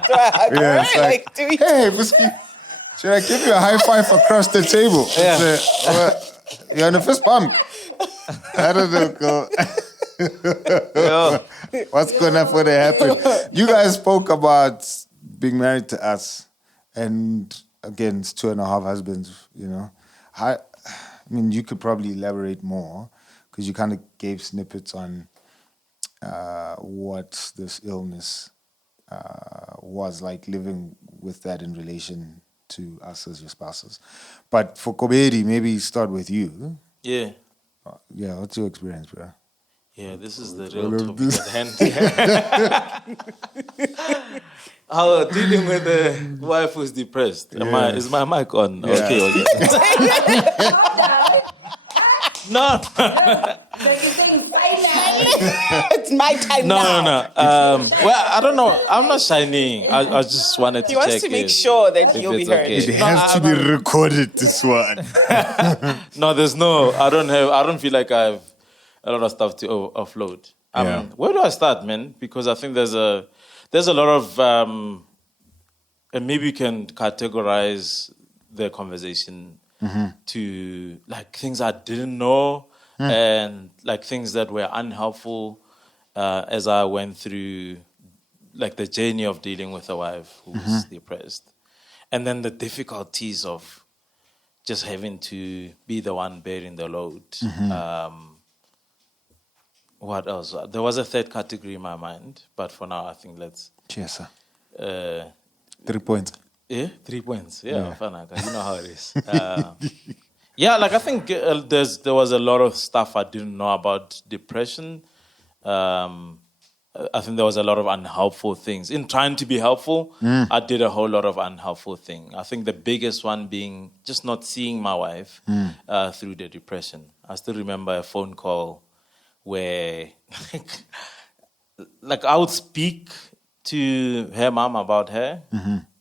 Do I hug her? it's like, do we? hey, Puski, should I give you a high five across the table? Yeah. You're on a fist bump. I don't know, girl. What's gonna happen? You guys spoke about being married to us, and again, it's 2.5 husbands. I mean, you could probably elaborate more because you kind of gave snippets on what this illness was like, living with that in relation to us as your spouses. But for Kobedi, maybe start with you. Yeah. Yeah, what's your experience, bro? Yeah, this is the real topic at hand. How dealing with a wife who's depressed? Is my mic on? Yeah. Okay. Calm down. No. It's like you're saying final. It's my time now. No. Shine. Well, I don't know. I'm not Like, shining. yeah. I just wanted to He wants check to make in. sure that If you'll be it's heard. okay. It has to be recorded, this one. No, there's no. I don't feel like I have a lot of stuff to offload. Where do I start, man? Because I think there's a lot of and maybe you can categorize the conversation to like things I didn't know and like things that were unhelpful as I went through like the journey of dealing with a wife who's depressed, and then the difficulties of just having to be the one bearing the load. What else? There was a third category in my mind, but for now, I think let's. Cheers, sir. 3 points. Yeah, 3 points. Yeah, Fanaka, you know how it is. Like I think there was a lot of stuff I didn't know about depression. I think there was a lot of unhelpful things. In trying to be helpful, I did a whole lot of unhelpful things. I think the biggest one being just not seeing my wife through the depression. I still remember a phone call where like I would speak to her mom about her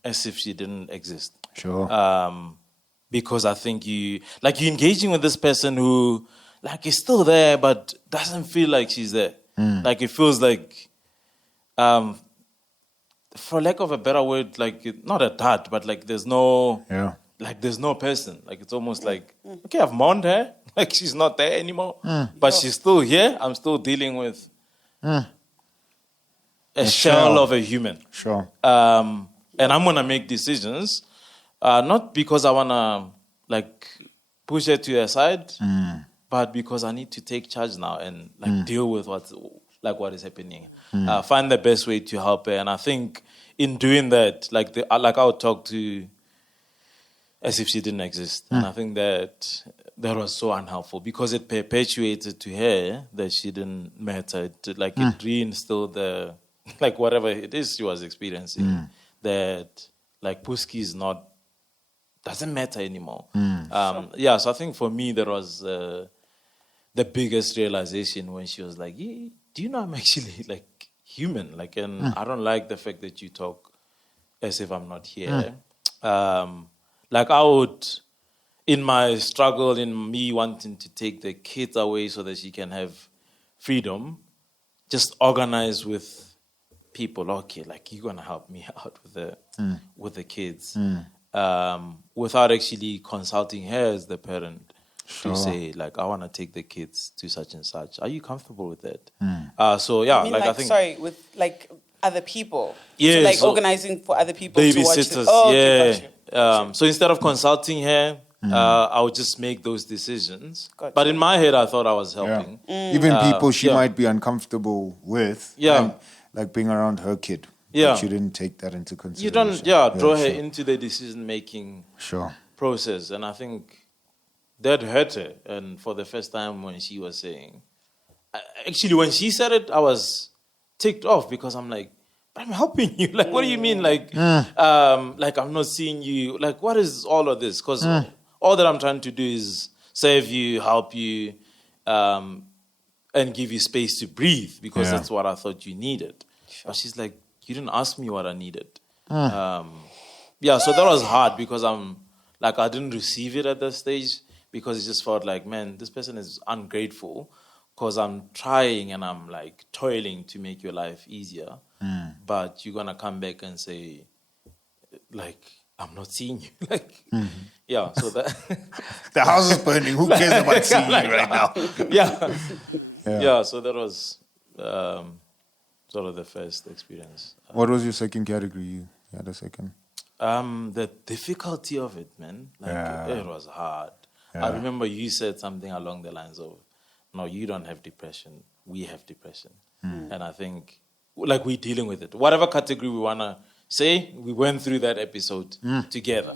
as if she didn't exist. Sure. Because I think you're engaging with this person who like is still there but doesn't feel like she's there. Like it feels like for lack of a better word, like not a dad, but like there's no there's no person. Like it's almost like okay, I've mourned her. Like she's not there anymore, but she's still here. I'm still dealing with a shell of a human. Sure. And I'm gonna make decisions, not because I wanna like push her to her side, but because I need to take charge now and like deal with what is happening. Find the best way to help her, and I think in doing that, like I would talk to as if she didn't exist, and I think that was so unhelpful because it perpetuated to her that she didn't matter. It reinstilled the like whatever it is she was experiencing that like Puski is not doesn't matter anymore. So I think for me that was the biggest realization when she was like, yeah, do you know I'm actually like human? Like, and I don't like the fact that you talk as if I'm not here. Like I would, in my struggle, in me wanting to take the kids away so that she can have freedom, just organize with people. Okay, like you're gonna help me out with the kids, without actually consulting her as the parent to say like I want to take the kids to such and such. Are you comfortable with that? I think sorry, with like other people. Yeah, so like so organizing for other people to watch babysitters. it. Oh, okay, got you. So instead of consulting her, I would just make those decisions. Gotcha. But in my head, I thought I was helping. Even people she might be uncomfortable with. and, like being around her kid. Yeah. But you didn't take that into consideration. You don't, draw her into the decision making. Sure. process, and I think that hurt her. And for the first time when she was saying, actually when she said it, I was ticked off because I'm like, but I'm helping you. Like, what do you mean? Like, like I'm not seeing you. Like, what is all of this? Because all that I'm trying to do is serve you, help you, and give you space to breathe because that's what I thought you needed. Sure. But she's like, you didn't ask me what I needed. Yeah, so that was hard because I didn't receive it at that stage because it just felt like, man, this person is ungrateful because I'm trying and I'm like toiling to make your life easier. But you're going to come back and say, like, I'm not seeing you. Like, yeah, so that... The house is burning. Who cares about seeing you right now? Yeah, so that was sort of the first experience. What was your second category? You had a second? The difficulty of it, man. Like, it was hard. I remember you said something along the lines of, no, you don't have depression. We have depression. And I think, like, we're dealing with it. Whatever category we want to say, we went through that episode together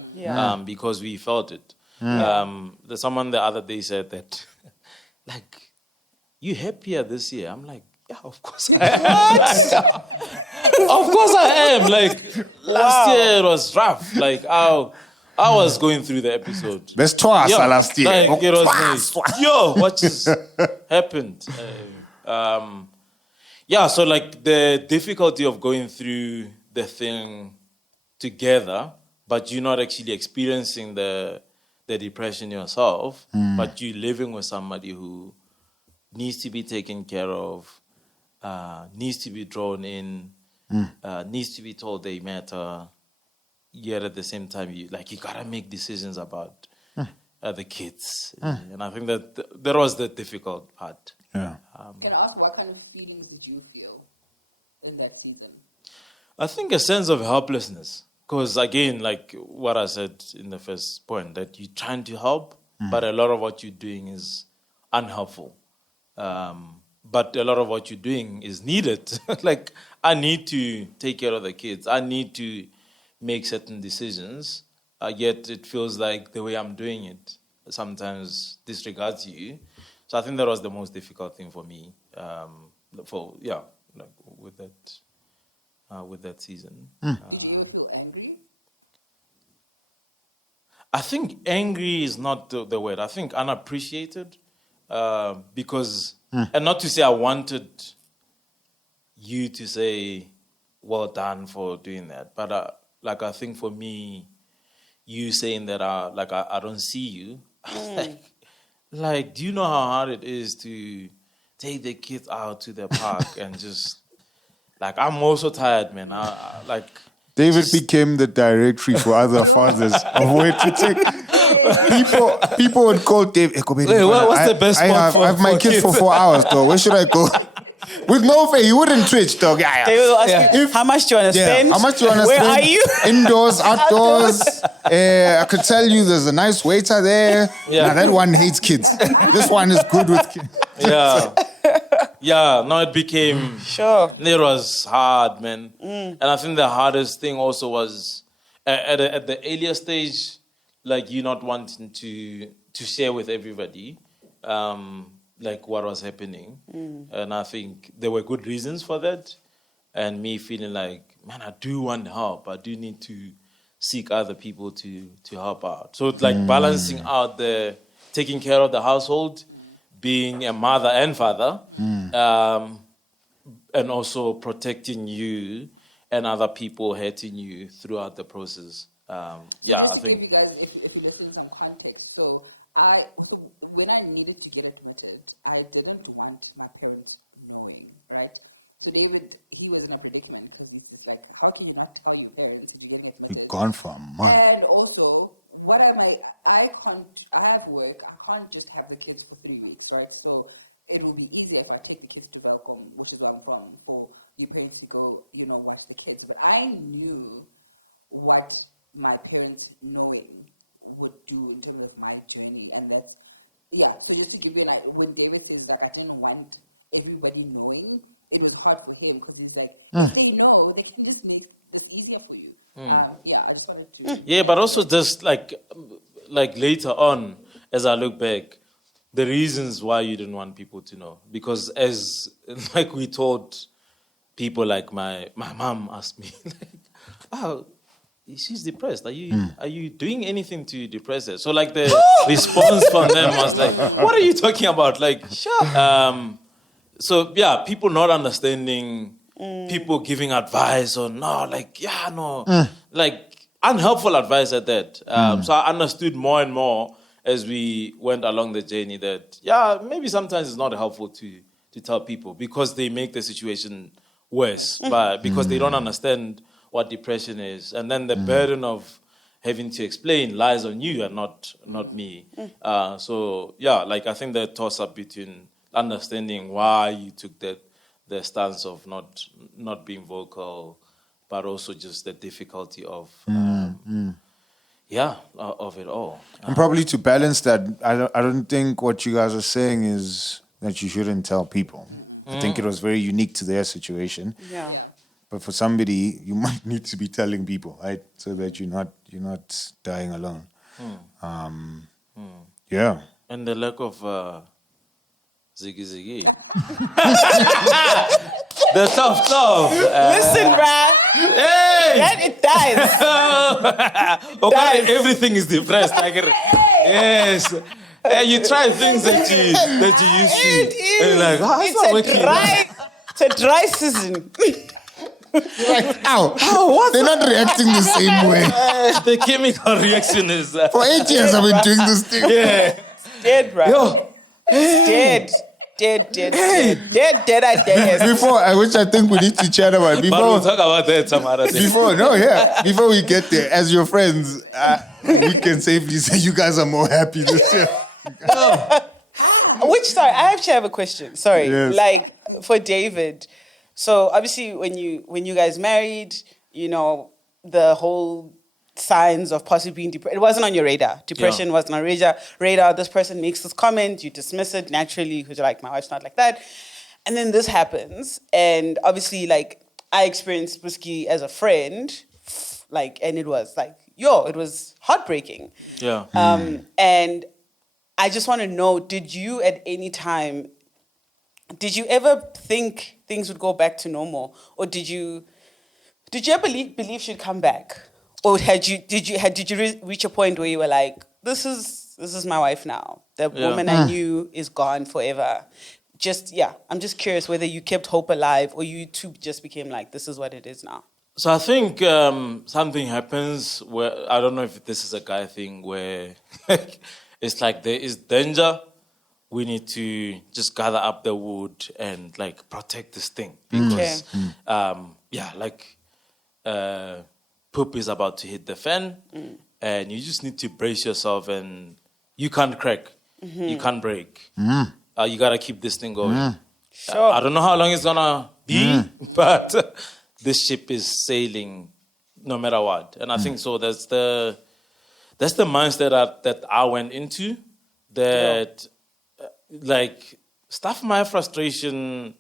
because we felt it. There's someone the other day said that, like, you happier this year? I'm like, yeah, of course I am. Of course I am. Like, last year it was rough. Like, I was going through the episode. Let's twice last year. Like, it was like, yo, what just happened? So like the difficulty of going through the thing together, but you're not actually experiencing the depression yourself, but you're living with somebody who needs to be taken care of, needs to be drawn in, needs to be told they matter. Yet at the same time, you gotta make decisions about the kids, and I think that was the difficult part. Can I ask what kind of feelings did you feel in that season? I think a sense of helplessness, because again, like what I said in the first point, that you're trying to help, but a lot of what you're doing is unhelpful. But a lot of what you're doing is needed. Like, I need to take care of the kids. I need to make certain decisions. Yet it feels like the way I'm doing it sometimes disregards you. So I think that was the most difficult thing for me. With that season. Did you ever feel angry? I think angry is not the word. I think unappreciated. Because, and not to say I wanted you to say, well done for doing that. But I think for me, you saying that I don't see you, like, do you know how hard it is to take the kids out to the park and just, like, I'm also tired, man. David became the directory for other fathers of where to take. People would call David. Wait, what's the best spot I have my kids for 4 hours, though. Where should I go? With no face, he wouldn't twitch, dog. David will ask, how much do you want to spend? How much do you want to Where spend? are you? Indoors, outdoors. I could tell you there's a nice waiter there. Now, that one hates kids. This one is good with kids. No, it became... Sure. It was hard, man. And I think the hardest thing also was, at the earlier stage, like, you not wanting to share with everybody, like, what was happening. And I think there were good reasons for that. And me feeling like, man, I do want help. I do need to seek other people to help out. So it's like balancing out taking care of the household, being a mother and father, and also protecting you and other people hurting you throughout the process. Just to give you guys, if you're listening, some context. So when I needed to get admitted, I didn't want my parents knowing, right? So David, he was in a predicament because he's just like, how can you not tell your parents that you're getting admitted? Gone for a month. And also, what am I have work. I can't just have the kids for 3 weeks, right? So it will be easier if I take the kids to Velcom, which is where I'm from, for your parents to go, watch the kids. But I knew what my parents knowing would do in terms of my journey. And that's, so just to give you an idea, when David says, like, I didn't want everybody knowing, it was hard for him because he's like, if they know, they can just make this easier for you. I just wanted to... but also just, like, like later on, as I look back, the reasons why you didn't want people to know, because as like we told people, like my mom asked me, like, "Oh, she's depressed. Are you doing anything to depress her?" So like the response from them was like, "What are you talking about?" Like, so yeah, people not understanding, people giving advice or like unhelpful advice at that. So I understood more and more as we went along the journey that maybe sometimes it's not helpful to tell people because they make the situation worse, but because they don't understand what depression is, and then the burden of having to explain lies on you and not me. So yeah, like I think the toss up between understanding why you took the stance of not being vocal, but also just the difficulty of of it all. And probably to balance that, I don't think what you guys are saying is that you shouldn't tell people. I think it was very unique to their situation. Yeah. But for somebody, you might need to be telling people, right, so that you're not dying alone. Yeah. And the lack of ziggy ziggy. The tough love. Listen, bruh. Hey! Let it die. Okay, everything is depressed. Yes. And you try things that you used to. And you're like, it's not working. It's a dry season. Like, ow, they're not reacting the same way. The chemical reaction is... For 8 years I've been doing this thing. Yeah. Dead, bro. Yo. Dead. Dead, I dead. Before, which I think we need to chat about. But we'll talk about that some other day. Before we get there, as your friends, we can safely say you guys are more happy this year. Sorry, I actually have a question. Sorry. Yes. Like, for David. So, obviously, when you guys married, you know, the whole signs of possibly being depressed, it wasn't on your radar. Depression wasn't on your radar. This person makes this comment, you dismiss it naturally because you're like, my wife's not like that. And then this happens. And obviously, like, I experienced whiskey as a friend, like, and it was like, it was heartbreaking. Yeah. And I just want to know, did you at any time, did you ever think things would go back to normal? Or did you ever believe she'd come back? Or did you reach a point where you were like, this is my wife now. The woman I knew is gone forever. I'm just curious whether you kept hope alive or you two just became like, this is what it is now. So I think something happens where, I don't know if this is a guy thing, where it's like there is danger. We need to just gather up the wood and like protect this thing. Because, poop is about to hit the fan and you just need to brace yourself and you can't crack. You can't break. You got to keep this thing going. Sure. I don't know how long it's going to be, but this ship is sailing no matter what. And I think so that's the mindset that I went into, that like stuff my frustration,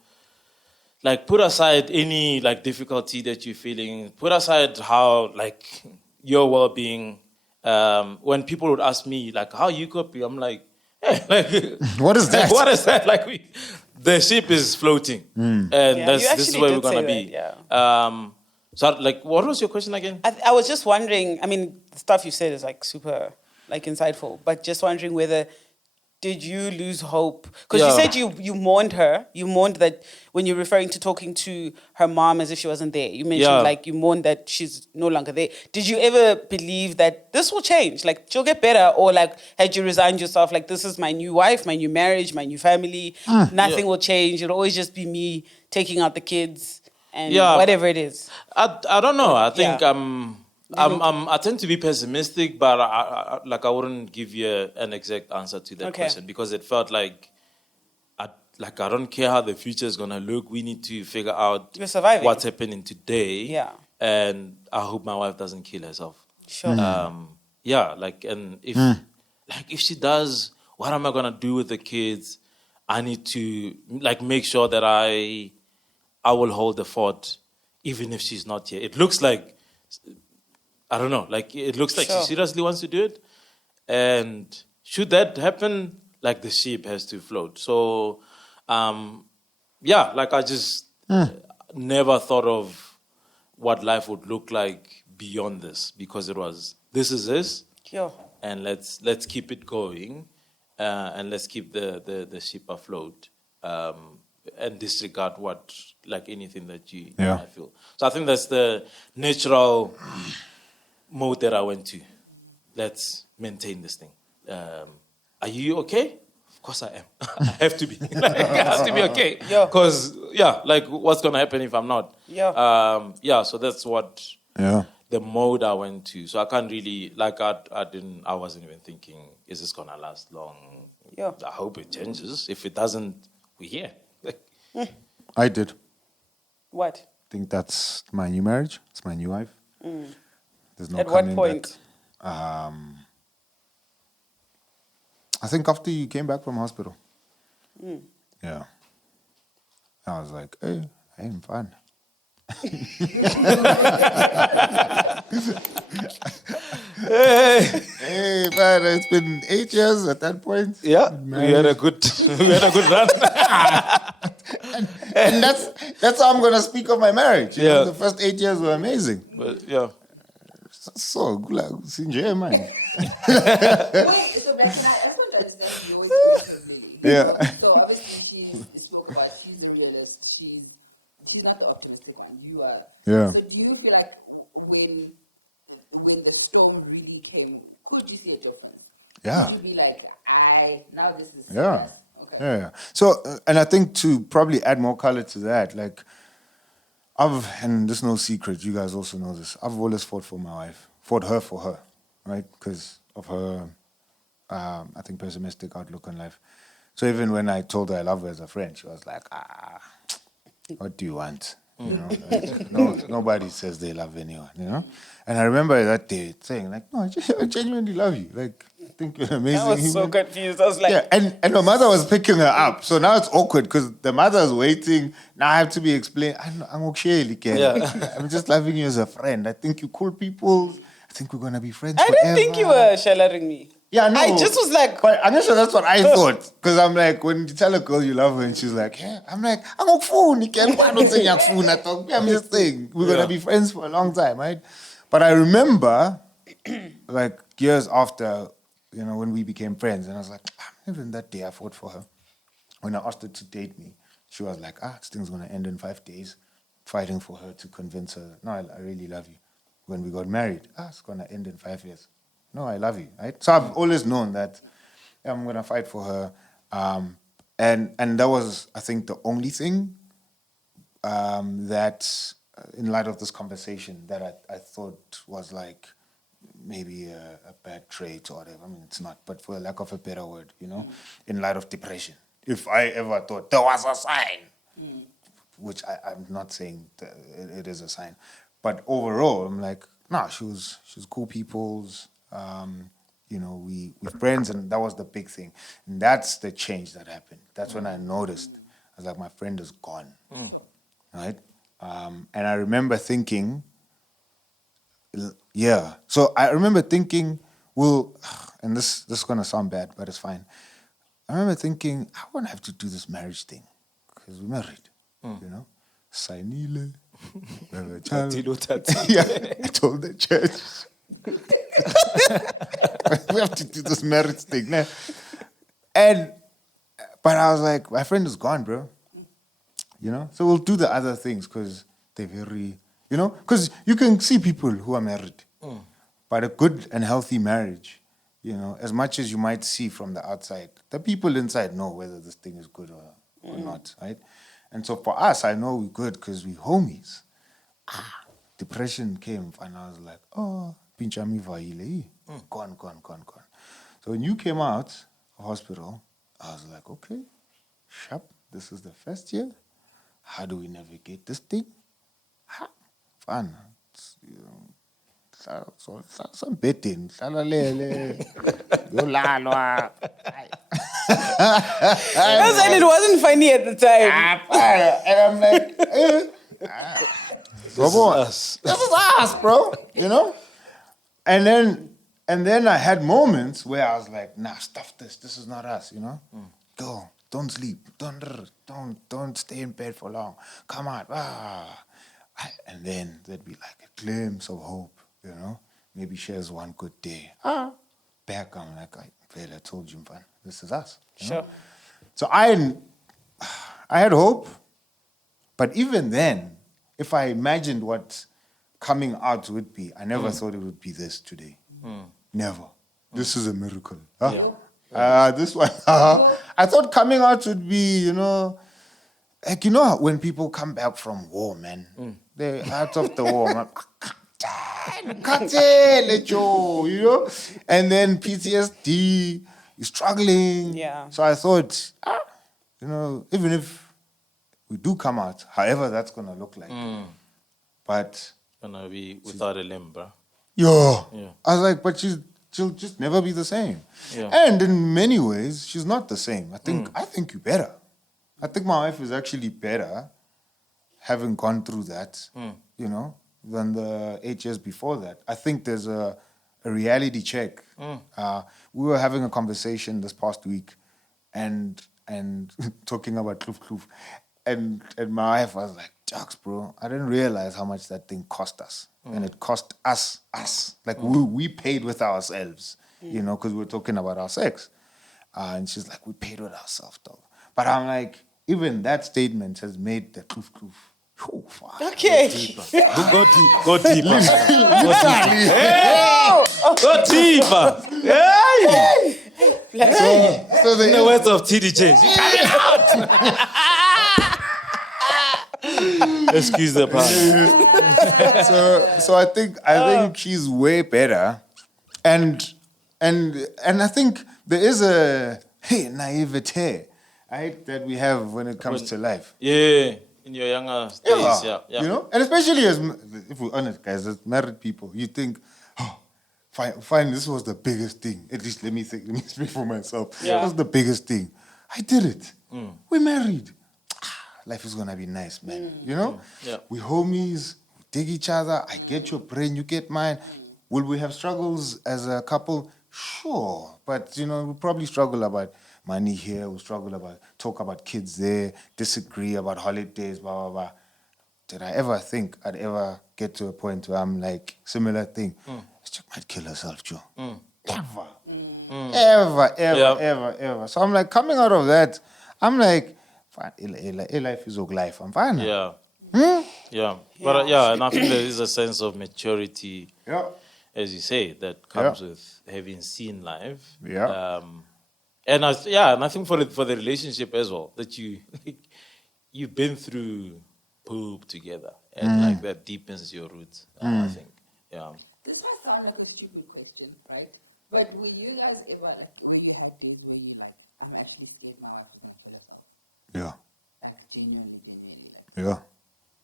like put aside any like difficulty that you're feeling, put aside how like your well-being. When people would ask me like how you copy, I'm like, hey, like what is that? What is that? Like the ship is floating, and this is where we're gonna be. So like, what was your question again? I was just wondering. I mean, the stuff you said is like super like insightful, but just wondering whether. Did you lose hope? Because you said you mourned her. You mourned that when you're referring to talking to her mom as if she wasn't there. You mentioned like you mourned that she's no longer there. Did you ever believe that this will change? Like she'll get better? Or like had you resigned yourself like this is my new wife, my new marriage, my new family. Nothing will change. It'll always just be me taking out the kids and whatever it is. I don't know. I think I tend to be pessimistic, but I wouldn't give you an exact answer to that question because it felt like I don't care how the future is gonna look. We need to figure out what's happening today. And I hope my wife doesn't kill herself. Sure. And if she does, what am I gonna do with the kids? I need to like make sure that I will hold the fort, even if she's not here. It looks like. I don't know, like, it looks like she seriously wants to do it. And should that happen, like the ship has to float. So, like I just never thought of what life would look like beyond this, because it was, this is this, Yeah. and let's keep it going, and let's keep the ship afloat, and disregard what, like anything that you might feel. So I think that's the natural mode that I went to. Let's maintain this thing. Are you okay? Of course I am. I have to be. I have to be okay. Yeah. Because, like what's going to happen if I'm not? Yeah. So that's what Yeah. the mode I went to. So I can't really, like I wasn't even thinking, is this going to last long? Yeah. I hope it changes. If it doesn't, we're here. I did. What? Think that's my new marriage. It's my new wife. There's no At what coming point? back. I think after you came back from hospital. Yeah. I was like, hey, I'm fine. Hey, man, it's been 8 years at that point. Yeah, we had a good run. And that's how I'm gonna speak of my marriage. You know, Yeah. the first 8 years were amazing. But, yeah. So good, enjoy, man. Wait, so Black, I just want to understand your experience with Lily. You know? So obviously she spoke about she's a realist. She's not the optimistic one. You are. Yeah. So do you feel like when the storm really came, could you see a difference? Yeah. Could you be like, now this is serious? Okay. Yeah. So, and I think to probably add more color to that, like, and there's no secret, you guys also know this, I've always fought for my wife, fought her for her, right? Because of her, I think, pessimistic outlook on life. So even when I told her I love her as a friend, she was like, what do you want? You know, like, nobody says they love anyone, you know? And I remember that day saying, like, no, I genuinely love you. Like, I think you're amazing. I was so confused. I was like, Yeah, and my mother was picking her up. So now it's awkward because the mother is waiting. Now I have to be explained. I'm okay, Liken. Yeah. I'm just loving you as a friend. I think you're cool people. I think we're going to be friends I forever. didn't think you were shallering me. Yeah, no. I just was like, But I'm not sure that's what I thought. Because I'm like, when you tell a girl you love her and she's like, yeah, I'm like, I'm not phone. I'm just saying, we're going to be friends for a long time, right? But I remember, like, years after, you know, when we became friends, and I was like, even that day I fought for her. When I asked her to date me, she was like, this thing's going to end in 5 days. Fighting for her to convince her, no, I really love you. When we got married, it's going to end in 5 years. No, I love you, right? So I've always known that I'm going to fight for her. And that was, I think, the only thing that, in light of this conversation, that I thought was like maybe a bad trait or whatever. I mean, it's not, but for lack of a better word, you know, in light of depression. If I ever thought there was a sign, which I'm not saying that it is a sign, but overall, I'm like, she's cool people's. You know, we're friends, and that was the big thing. And that's the change that happened. That's when I noticed. I was like, my friend is gone. Sure. Right? And I remember thinking, So I remember thinking, and this is going to sound bad, but it's fine. I remember thinking, I won't have to do this marriage thing because we're married, you know? Sainile, we have a child. Yeah, I told the church. We have to do this marriage thing. Nah. But I was like, my friend is gone, bro. You know? So we'll do the other things because they're very, you know? Because you can see people who are married. But a good and healthy marriage, you know, as much as you might see from the outside, the people inside know whether this thing is good or not, right? And so for us, I know we're good because we're homies. Depression came and I was like, pinchami vaile, gone. So when you came out of hospital, I was like, okay, sharp, this is the first year. How do we navigate this thing? Fun. It's, you know, some betting. and it wasn't funny at the time. And I'm like, this is us, bro. You know? And then And then I had moments where I was like, nah, stuff this. This is not us, you know? Go. Don't sleep. Don't stay in bed for long. Come out. And then there'd be like a glimpse of hope, you know? Maybe she has one good day. Back, I'm like, I told you, man, this is us. You know? Sure. So I had hope, but even then, if I imagined what coming out would be, I never thought it would be this today. Never. This is a miracle. Huh? Yo. This one. Yo. I thought coming out would be, you know, like, you know, when people come back from war, man, they're out of the war, man. You know, and then PTSD, you're struggling. Yeah. So I thought, you know, even if we do come out, however that's gonna look like, but Gonna be without a limb, bro. yeah. Yeah. I was like, but she'll just never be the same. Yeah. And in many ways, she's not the same. I think you're better. I think my wife is actually better, having gone through that, you know, than the 8 years before that. I think there's a reality check. We were having a conversation this past week, and talking about kloof kloof, and my wife was like, "Jocks, bro, I didn't realize how much that thing cost us, and it cost us, like we paid with ourselves, you know, because we were talking about our sex, and she's like, we paid with ourselves, though. But I'm like, even that statement has made the kloof kloof. Oh, fuck. Okay. Go deeper. Go deeper. Hey! So In the words of TDJ. Excuse the pun. so I think she's way better, and I think there is a naivete, right, that we have when it comes to life. Yeah, in your younger days, yeah. You know, and especially if we're honest, guys, as married people, you think, oh, fine, this was the biggest thing. At least let me speak for myself. Yeah. That was the biggest thing. I did it. We're married. Life is gonna be nice, man. You know? Yeah. We homies, we dig each other. I get your brain, you get mine. Will we have struggles as a couple? Sure. But you know, we'll probably struggle about money here, we'll talk about kids there, disagree about holidays, blah blah blah. Did I ever think I'd ever get to a point where I'm like, similar thing? This chick might kill herself, Joe. Ever. So I'm like, coming out of that, I'm like, life is life. I'm fine. Yeah. Yeah. But and I think there is a sense of maturity, as you say, that comes with having seen life. Yeah. And I think for the relationship as well, that you've been through poop together, and like that deepens your roots. I think. Yeah. This might sound like a stupid question, right? But were you guys ever like where you had days where you like, I'm actually scared my wife is gonna kill herself? Yeah. Like genuinely, like. Yeah.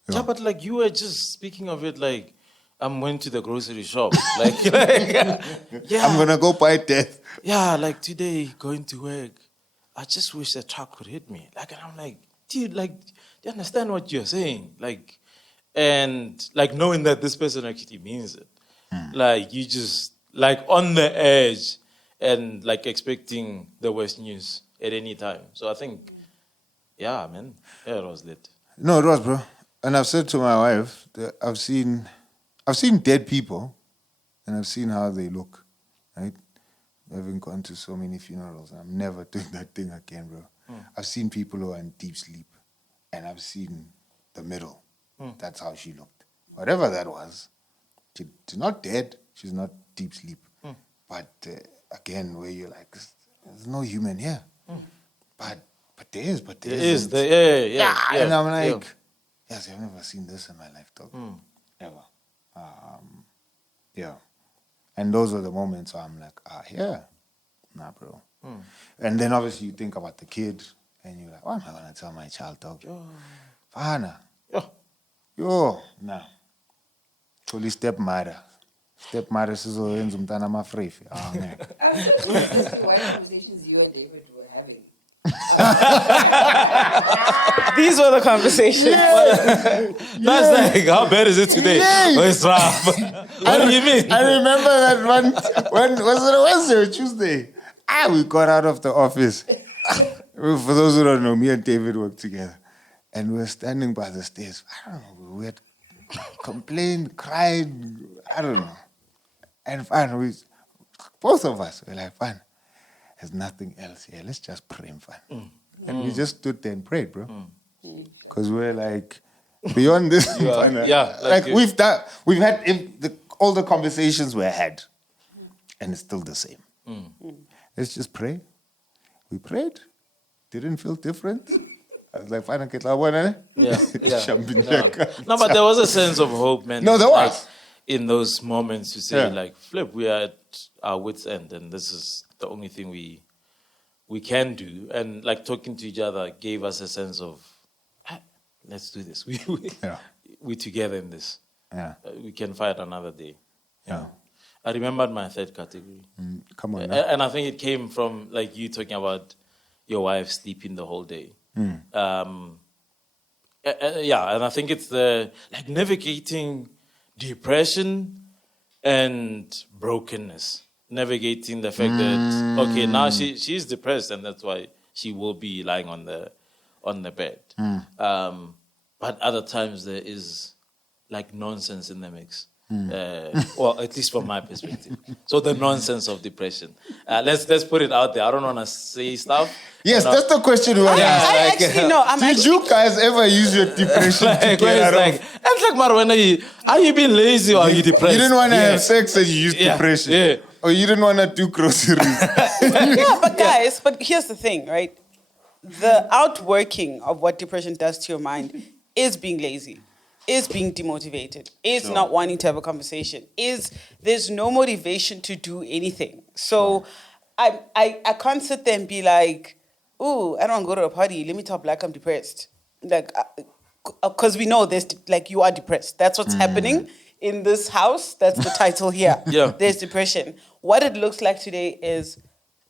Yeah, but like you were just speaking of it like I'm going to the grocery shop. like yeah. I'm gonna go buy death. Yeah, like today going to work, I just wish the truck could hit me. Like, and I'm like, dude, like, do you understand what you're saying? Like, and like knowing that this person actually means it. Like you just like on the edge and like expecting the worst news at any time. So I think, yeah, man, yeah, it was lit. No, it was, bro. And I've said to my wife that I've seen dead people, and I've seen how they look, right? Having gone to so many funerals, I'm never doing that thing again, bro. I've seen people who are in deep sleep, and I've seen the middle. That's how she looked. Whatever that was, she's not dead. She's not deep sleep. But again, where you're like, there's no human here. But there is. There is. Yeah. And I'm like, yes, I've never seen this in my life, dog. Ever. Yeah. And those are the moments where I'm like, nah, bro. And then obviously you think about the kid, and you're like, what am I going to tell my child, dog? Fana. Yo, nah. Totally stepmother. Stepmother sizoyenza umntana amafrefe. Man. I'm so curious as to what conversations you and David were having. These were the conversations. That's like, how bad is it today? Oh, it's rough. What do you mean? I remember that when was it a Wednesday or Tuesday? We got out of the office. For those who don't know, me and David worked together. And we were standing by the stairs. I don't know, we had complained, cried, I don't know. And finally, both of us were like, fine, there's nothing else here. Let's just pray and fun. And we just stood there and prayed, bro. Because we're like, beyond this, we've had all the conversations we had, and it's still the same. Let's just pray. We prayed. Didn't feel different. I was like, fine, okay, No, but there was a sense of hope, man. No, there was. In those moments, you say, like, Flip, we are at our wits' end, and this is the only thing we can do. And, like, talking to each other gave us a sense of, let's do this. We're together in this. We can fight another day. I remembered my third category. Come on now. And I think it came from, like, you talking about your wife sleeping the whole day. And I think it's the, like, navigating depression and brokenness. Navigating the fact that, okay, now she's depressed, and that's why she will be lying on the bed. But other times there is, like, nonsense in the mix. Well, at least from my perspective. So the nonsense of depression. Let's put it out there. I don't want to say stuff. Yes, that's the question we want to ask. Actually, no. Did you guys ever use your depression to get out of? It's like, Marwan, are you being lazy or are you depressed? You didn't want to have sex and you used depression. Or you didn't want to do groceries. But guys, here's the thing, right? The outworking of what depression does to your mind is being lazy, is being demotivated, is not wanting to have a conversation, is there's no motivation to do anything. So I can't sit there and be like, ooh, I don't want to go to a party. Let me talk like I'm depressed. Like, because we know there's, like, you are depressed. That's what's happening in this house. That's the title here. There's depression. What it looks like today is,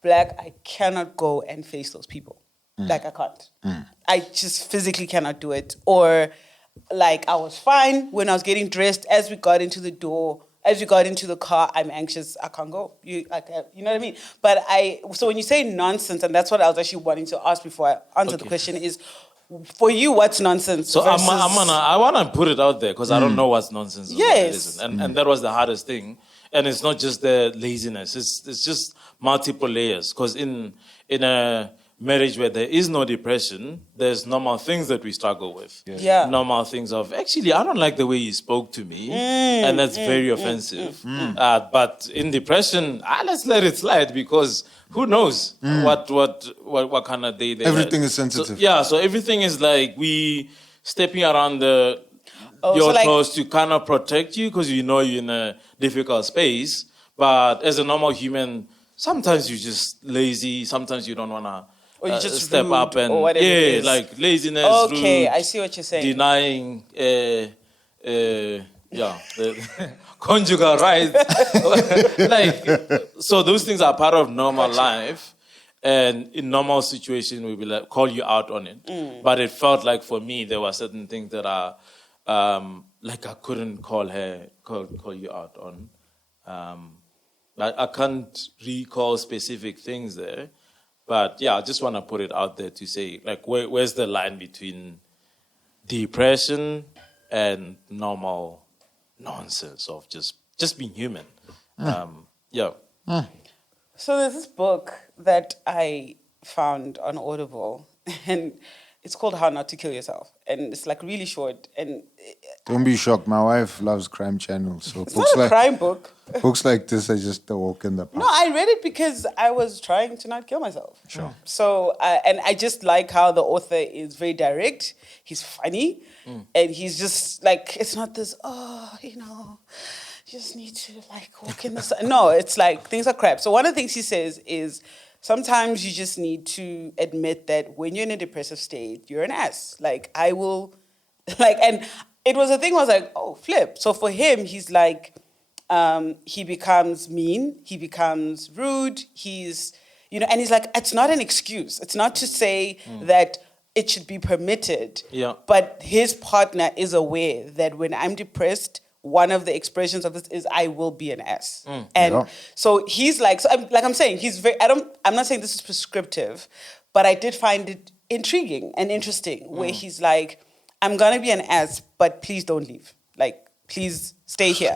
Black, I cannot go and face those people. Like, I can't. I just physically cannot do it. Or, like, I was fine when I was getting dressed. As we got into the door, as we got into the car, I'm anxious. I can't go. You know what I mean? But so when you say nonsense, and that's what I was actually wanting to ask before I answer the question is, for you, what's nonsense? So I want to put it out there because I don't know what's nonsense. Yes. And that was the hardest thing. And it's not just the laziness. It's just multiple layers. Because in a marriage where there is no depression, there's normal things that we struggle with. Normal things of, actually, I don't like the way you spoke to me. And that's very offensive. But in depression, let's let it slide because who knows what kind of day they Everything had. is sensitive. So everything is like we stepping around your toes to kind of protect you because you know you're in a difficult space. But as a normal human, sometimes you're just lazy. Sometimes you don't want to or you just step rude, up and or whatever it is. like laziness. Okay, rude, I see what you're saying. Denying, conjugal rights. So those things are part of normal life, and in normal situation we will like call you out on it. But it felt like for me there were certain things that are like I couldn't call you out on. I can't recall specific things there. But I just want to put it out there to say, like, where's the line between depression and normal nonsense of just being human? So there's this book that I found on Audible, and it's called How Not to Kill Yourself, and it's like really short. And don't be shocked. My wife loves crime channels, so it's not a crime book. Books like this are just a walk in the park. No, I read it because I was trying to not kill myself. Sure. So, and I just like how the author is very direct. He's funny, and he's just like, it's not this, you just need to like walk in the sun. No, it's like things are crap. So one of the things he says is, sometimes you just need to admit that when you're in a depressive state, you're an ass. Like, I will, like, and it was a thing where I was like, oh, flip. So for him, he's like, he becomes mean, he becomes rude, he's, and he's like, it's not an excuse. It's not to say that it should be permitted. But his partner is aware that when I'm depressed, one of the expressions of this is I will be an ass. And Yeah. so he's like, I'm saying, he's very, I'm not saying this is prescriptive, but I did find it intriguing and interesting where he's like, I'm going to be an ass, but please don't leave. Like, please stay here.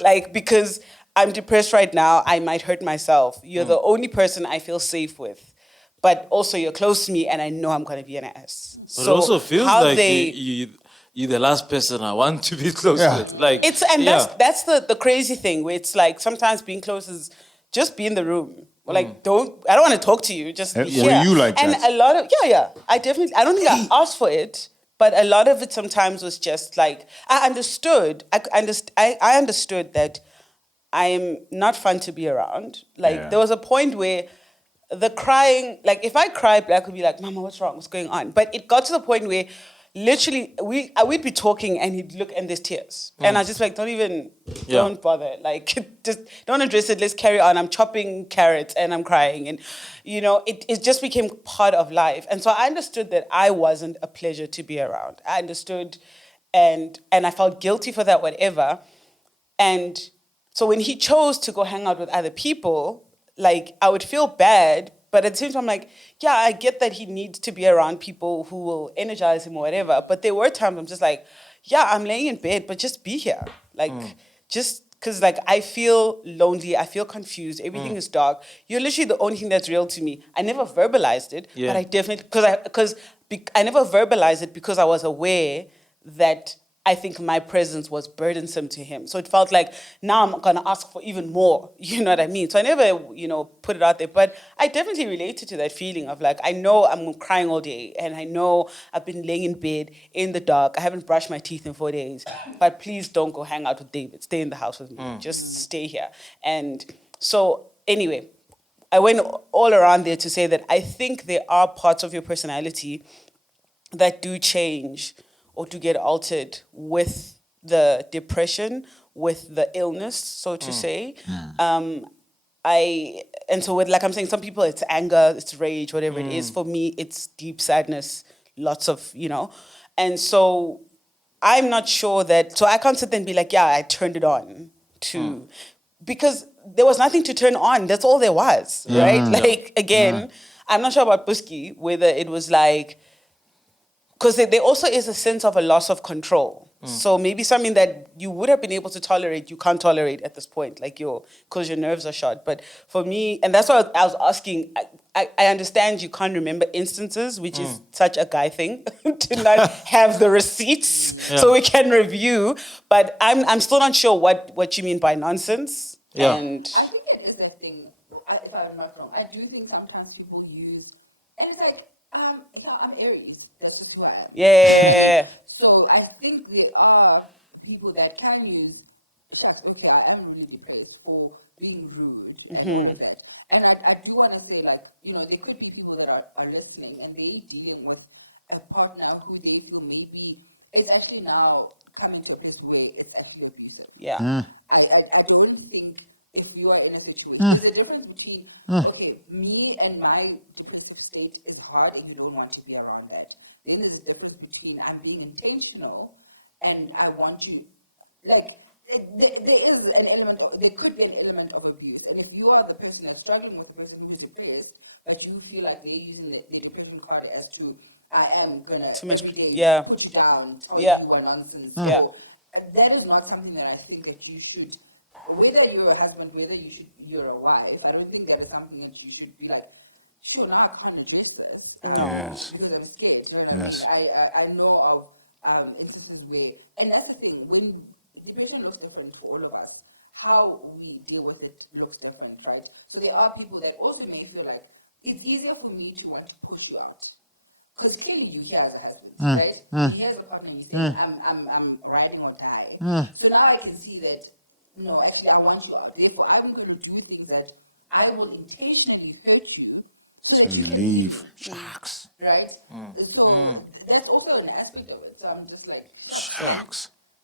like, because I'm depressed right now, I might hurt myself. You're the only person I feel safe with. But also you're close to me and I know I'm going to be an ass. But So it also feels how like they, you're the last person I want to be close Yeah. with. Like, that's the crazy thing where it's like sometimes being close is just be in the room. Or like I don't want to talk to you, just be Were here. you like and that? a lot of I don't think I asked for it, but a lot of it sometimes was just like I understood that I'm not fun to be around. Like there was a point where the crying, like if I cried, Black would be like, Mama, what's wrong? What's going on? But it got to the point where literally we'd be talking and he'd look and there's tears. And I was just like, don't bother. Like, just don't address it. Let's carry on. I'm chopping carrots and I'm crying. And, it just became part of life. And so I understood that I wasn't a pleasure to be around. I understood and I felt guilty for that, whatever. And so when he chose to go hang out with other people, like, I would feel bad, but at the same time, I'm like, yeah, I get that he needs to be around people who will energize him or whatever. But there were times I'm just like, yeah, I'm laying in bed, but just be here. Like, just because, like, I feel lonely, I feel confused, everything is dark. You're literally the only thing that's real to me. I never verbalized it, but I definitely, because I never verbalized it because I was aware that I think my presence was burdensome to him. So it felt like now I'm going to ask for even more. You know what I mean? So I never, put it out there. But I definitely related to that feeling of like, I know I'm crying all day and I know I've been laying in bed in the dark. I haven't brushed my teeth in 4 days. But please don't go hang out with David. Stay in the house with me. Just stay here. And so anyway, I went all around there to say that I think there are parts of your personality that do change or to get altered with the depression, with the illness, so to say. And so with, like I'm saying, some people it's anger, it's rage, whatever it is. For me, it's deep sadness, lots of, And so I'm not sure that, so I can't sit there and be like, yeah, I turned it on to, because there was nothing to turn on. That's all there was, right? Like, again, I'm not sure about Buski, whether it was like, because there also is a sense of a loss of control. So maybe something that you would have been able to tolerate, you can't tolerate at this point, like because your nerves are shot. But for me, and that's why I was asking, I understand you can't remember instances, which is such a guy thing, to not have the receipts so we can review. But I'm still not sure what you mean by nonsense. Yeah. And I think it is that thing, if I'm not wrong, I do think sometimes people use, and it's like, I'm Aries. That's just who I am. Yeah. You know what I mean? So I think there are people that can use, shucks, okay, I am really depressed for being rude and all of that. And I do want to say, like, there could be people that are listening and they're dealing with a partner who they feel maybe it's actually now coming to a place where it's actually abusive. yeah. I don't think if you are in a situation, there's a difference between, okay, me and my depressive state is hard and you don't want to be around that. Then there's a difference between I'm being intentional and I want you, like, there could be an element of abuse. And if you are the person that's struggling with a person who is depressed, but you feel like they're using the depression card as to, I am gonna every day put you down, tell you you are nonsense, or that is not something that I think that you should, whether you're a husband, whether you're a wife, I don't think that is something that you should be like, sure, now I can't address this because I'm scared. You know what I mean? I know of instances where, and that's the thing, when depression looks different for all of us, how we deal with it looks different, right? So there are people that also may feel like it's easier for me to want to push you out. Because clearly you're here as a husband, right? You're here as a partner and you're saying, I'm riding or die. So now I can see that, no, actually I want you out. Therefore, I'm going to do things that I will intentionally hurt you so that you can leave me. Shucks. Right? So that's also an aspect of it. So I'm just like, shucks, man.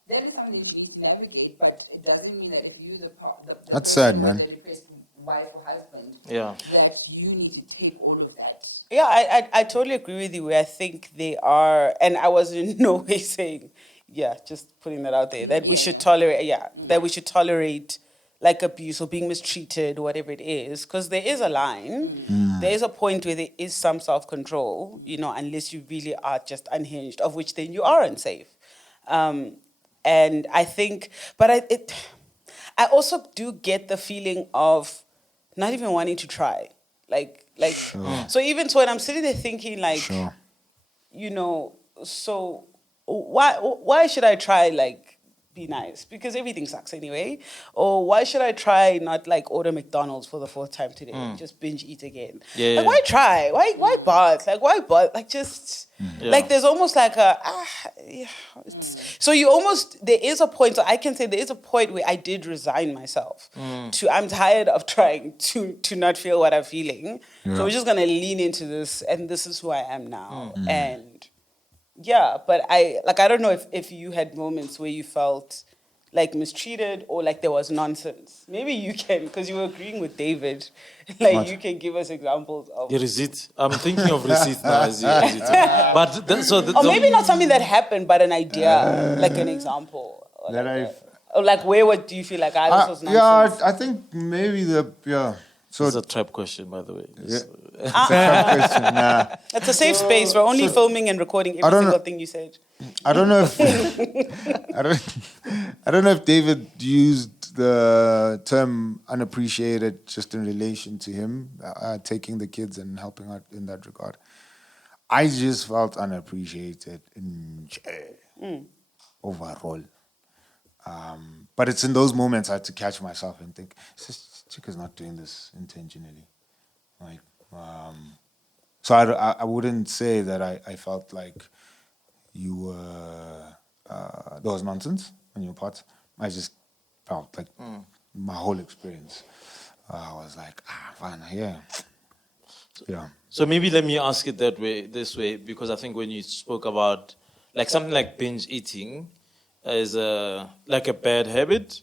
That is something that you need to navigate, but it doesn't mean that if you the person sad, with man. a depressed wife or husband, Yeah. that you need to take all of that. Yeah, I totally agree with you. I think they are, and I was in no way saying, just putting that out there. That we Yeah, should yeah. tolerate, that we should tolerate like abuse or being mistreated or whatever it is. Because there is a line. There is a point where there is some self-control, you know, unless you really are just unhinged, of which then you are unsafe. And I think, but I also do get the feeling of not even wanting to try. Like, so even so when I'm sitting there thinking like, Sure. you know, so why should I try like be nice? Because everything sucks anyway. Or why should I try not like order McDonald's for the fourth time today? Just binge eat again. Yeah. Like why try? Why bother? Like why bother? Like just like there's almost like so you almost there is a point, so I can say there is a point where I did resign myself to I'm tired of trying to not feel what I'm feeling. So we're just gonna lean into this, and this is who I am now. And yeah, but I don't know if you had moments where you felt like mistreated or like there was nonsense. Maybe you can, because you were agreeing with David. Like What? you can give us examples of. The receipt. I'm thinking of receipt now as you. But Or maybe not something that happened, but an idea, like an example. Or That like, I've- or like what do you feel like this was nonsense? Yeah, I think maybe So it's a trap question, by the way. it's a tough question. Nah. It's a safe space. We're only filming and recording every don't single know. thing you said. I don't know if I don't know if David used the term unappreciated just in relation to him taking the kids and helping out in that regard. I just felt unappreciated in overall. But it's in those moments I had to catch myself and think, this chick is not doing this intentionally. Like, so I wouldn't say that I felt like you were there was nonsense on your part. I just felt like my whole experience. I was like, fine, yeah. So maybe let me ask it this way, because I think when you spoke about like something like binge eating is like a bad habit.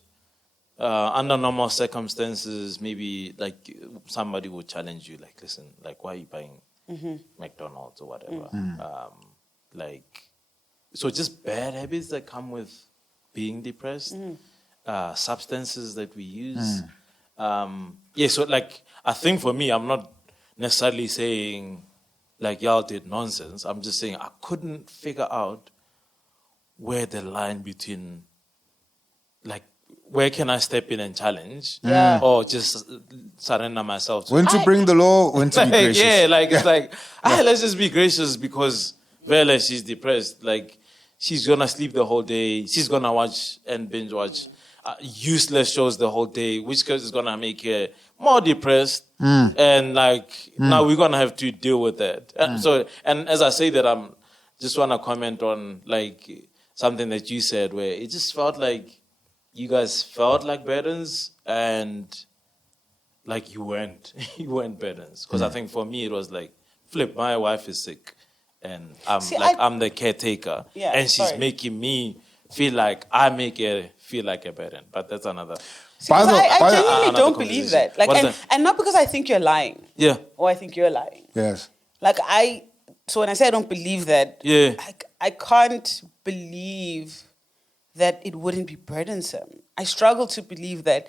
Under normal circumstances, maybe like somebody would challenge you, like, listen, like, why are you buying McDonald's or whatever? So just bad habits that come with being depressed, substances that we use. So like, I think for me, I'm not necessarily saying like y'all did nonsense. I'm just saying I couldn't figure out where the line between like, where can I step in and challenge? Or just surrender myself to When to bring the law, when to be gracious. it's like, let's just be gracious because Vela, she's depressed. Like, she's gonna sleep the whole day. She's gonna watch and binge watch useless shows the whole day, which is gonna make her more depressed. And like, now we're gonna have to deal with that. And as I say that, I'm just wanna comment on like something that you said where it just felt like you guys felt like burdens and like you weren't burdens. Because I think for me it was like, flip, my wife is sick and I'm the caretaker. Yeah, and she's sorry. making me feel like I make her feel like a burden. But that's another. Because I genuinely another don't believe conversation. that. Like, What is and not because I think you're lying. Yeah. Or I think you're lying. Yes. Like so when I say I don't believe that, Yeah. I can't believe that it wouldn't be burdensome. I struggle to believe that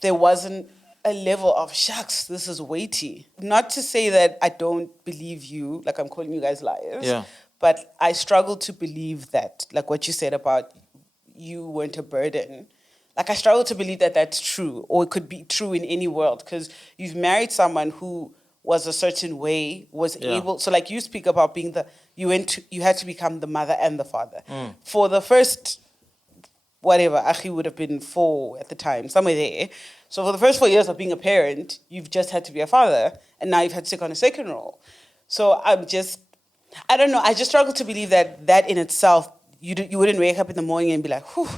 there wasn't a level of, shucks, this is weighty. Not to say that I don't believe you, like I'm calling you guys liars. Yeah. But I struggle to believe that, like what you said about you weren't a burden. Like I struggle to believe that that's true, or it could be true in any world, because you've married someone who was a certain way, was able. So like you speak about being you had to become the mother and the father. For the first, whatever, Achi would have been 4 at the time, somewhere there. So for the first 4 years of being a parent, you've just had to be a father, and now you've had to take on a second role. So I don't know, I just struggle to believe that in itself, you wouldn't wake up in the morning and be like, whew.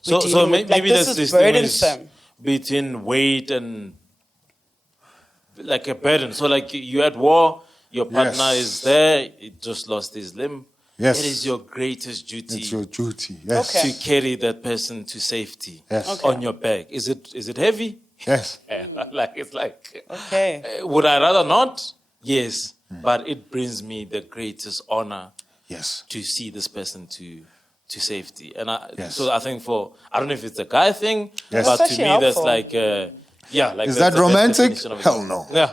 So maybe this that's is this burdensome. between weight and like a burden. So like you're at war, your partner is there, he just lost his limb. Yes. It is your greatest duty It's your duty. Yes. Okay. to carry that person to safety Yes. on your back. Is it heavy? Yes. Okay. Would I rather not? Yes. But it brings me the greatest honor Yes. to see this person to to safety. And Yes. so I think I don't know if it's a guy thing, Yes. but That's to me actually that's helpful. like, like Is that's that the best romantic? definition of it. Hell no. Yeah.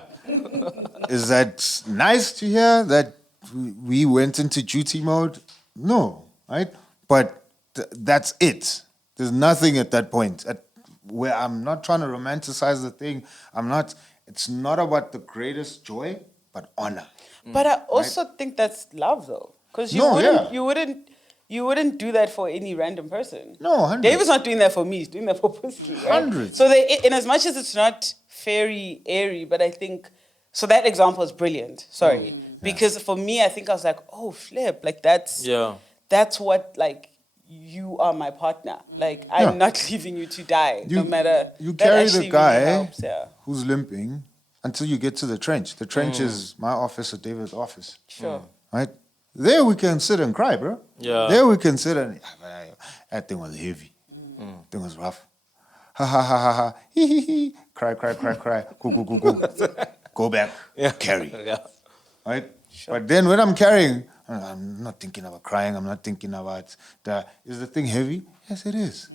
Is that nice to hear that we went into duty mode? No, right? But that's it. There's nothing at that point where I'm not trying to romanticize the thing. It's not about the greatest joy, but honor. But I also think that's love, though, because No, yeah. you wouldn't do that for any random person. No, 100. David's not doing that for me; he's doing that for pussy. Right? 100. So, in as much as it's not fairy airy, but I think so. That example is brilliant. Sorry, because for me, I think I was like, oh, flip, like that's what like. You are my partner. Like I'm not leaving you to die, no matter. You that carry actually the guy really helps, yeah. who's limping until you get to the trench. The trench is my office or David's office. Sure. Right? There we can sit and cry, bro. Yeah. There we can sit and that thing was heavy. Thing was rough. Ha ha ha ha ha. Hee hee hee. Cry. Go. Go back. Carry. Yeah. Right? But then when I'm carrying, I'm not thinking about crying. I'm not thinking about is the thing heavy? Yes, it is.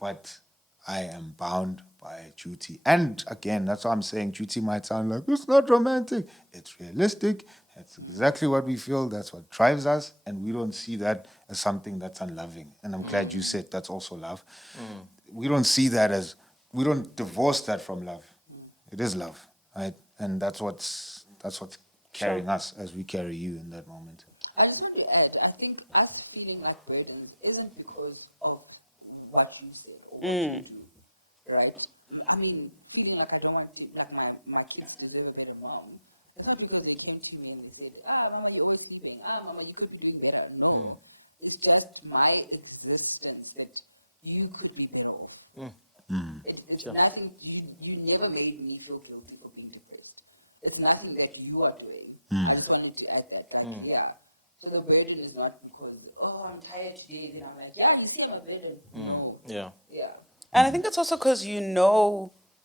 But I am bound by duty. And again, that's why I'm saying duty might sound like it's not romantic. It's realistic. That's exactly what we feel. That's what drives us. And we don't see that as something that's unloving. And I'm glad you said that's also love. We don't see that we don't divorce that from love. It is love, right? And that's what's carrying us as we carry you in that moment. I just want to add, I think us feeling like burdens isn't because of what you said or what you do, right? I mean, feeling like I don't want to, like my kids deserve a better mom. It's not because they came to me and they said, Mama, you're always sleeping. Mama, you could be doing better. No, it's just my existence that you could be better off. It's nothing, you never made me feel guilty for being depressed. It's nothing that you are doing. I just wanted to add that, So the burden is not because, I'm tired today. Then I'm like, you see I'm a burden. No. Yeah. Yeah. And I think it's also because you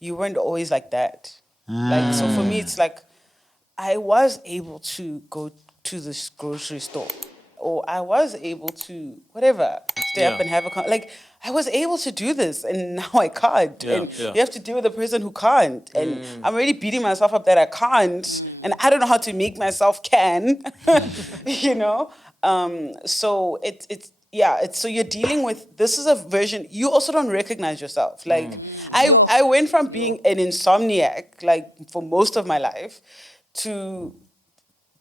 weren't always like that. Like, so for me, it's like I was able to go to this grocery store, or I was able to stay up and have I was able to do this, and now I can't. And you have to deal with a person who can't. And I'm already beating myself up that I can't, and I don't know how to make myself can. You know, so so you're dealing with, this is a version, you also don't recognize yourself. Like, I went from being an insomniac, like, for most of my life, to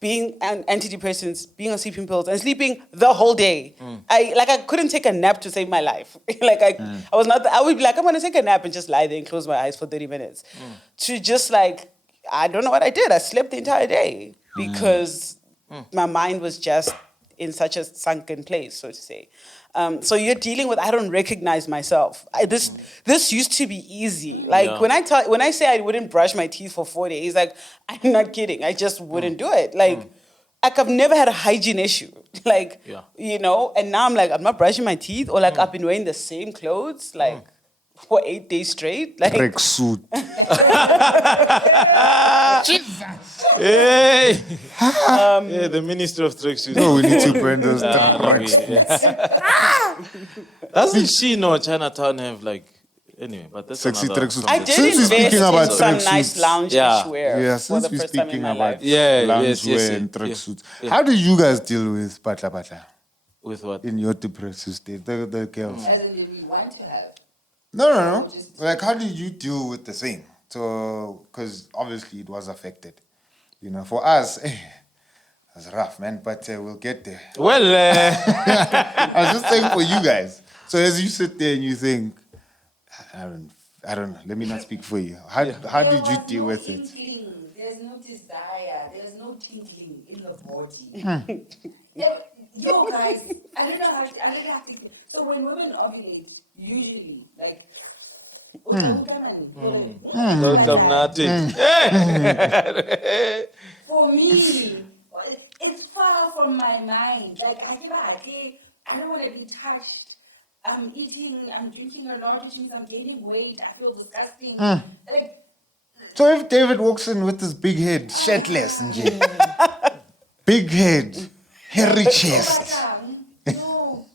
being on antidepressants, being on sleeping pills, and sleeping the whole day. I couldn't take a nap to save my life. I was not, I would be like, I'm gonna take a nap and just lie there and close my eyes for 30 minutes. To just I don't know what I did. I slept the entire day because my mind was just in such a sunken place, so to say. So you're dealing with, I don't recognize myself. This used to be easy. When I say I wouldn't brush my teeth for 4 days, I'm not kidding. I just wouldn't do it. I've never had a hygiene issue. You know, and now I'm not brushing my teeth, or I've been wearing the same clothes for 8 days straight. Tracksuit. Hey! The Minister of Tracksuits. No, we need to burn those down. Doesn't she know Chinatown have anyway, but that's Sexy another tracksuits. I did Since we're invest speaking in about some tracksuits. nice lounge-ish wear Yeah, for since the we're first time in speaking my about life. loungewear and tracksuits, how do you guys deal with patla With what? in your depressive state? The girls. As in, did we want to have? No. Or just- How did you deal with the thing? So, because obviously it was affected. You know, for us, it was rough, man. But we'll get there. Well, I was just saying for you guys. So as you sit there and you think, I don't know. Let me not speak for you. How There did you was deal no with it? inkling. There's no desire. There's no tingling in the body. Yo, guys, I don't know how to explain. So when women ovulate, usually, for me, it's far from my mind. I don't want to be touched. I'm drinking a lot, which means I'm gaining weight. I feel disgusting. So if David walks in with this big head, shirtless, big head, hairy chest, no,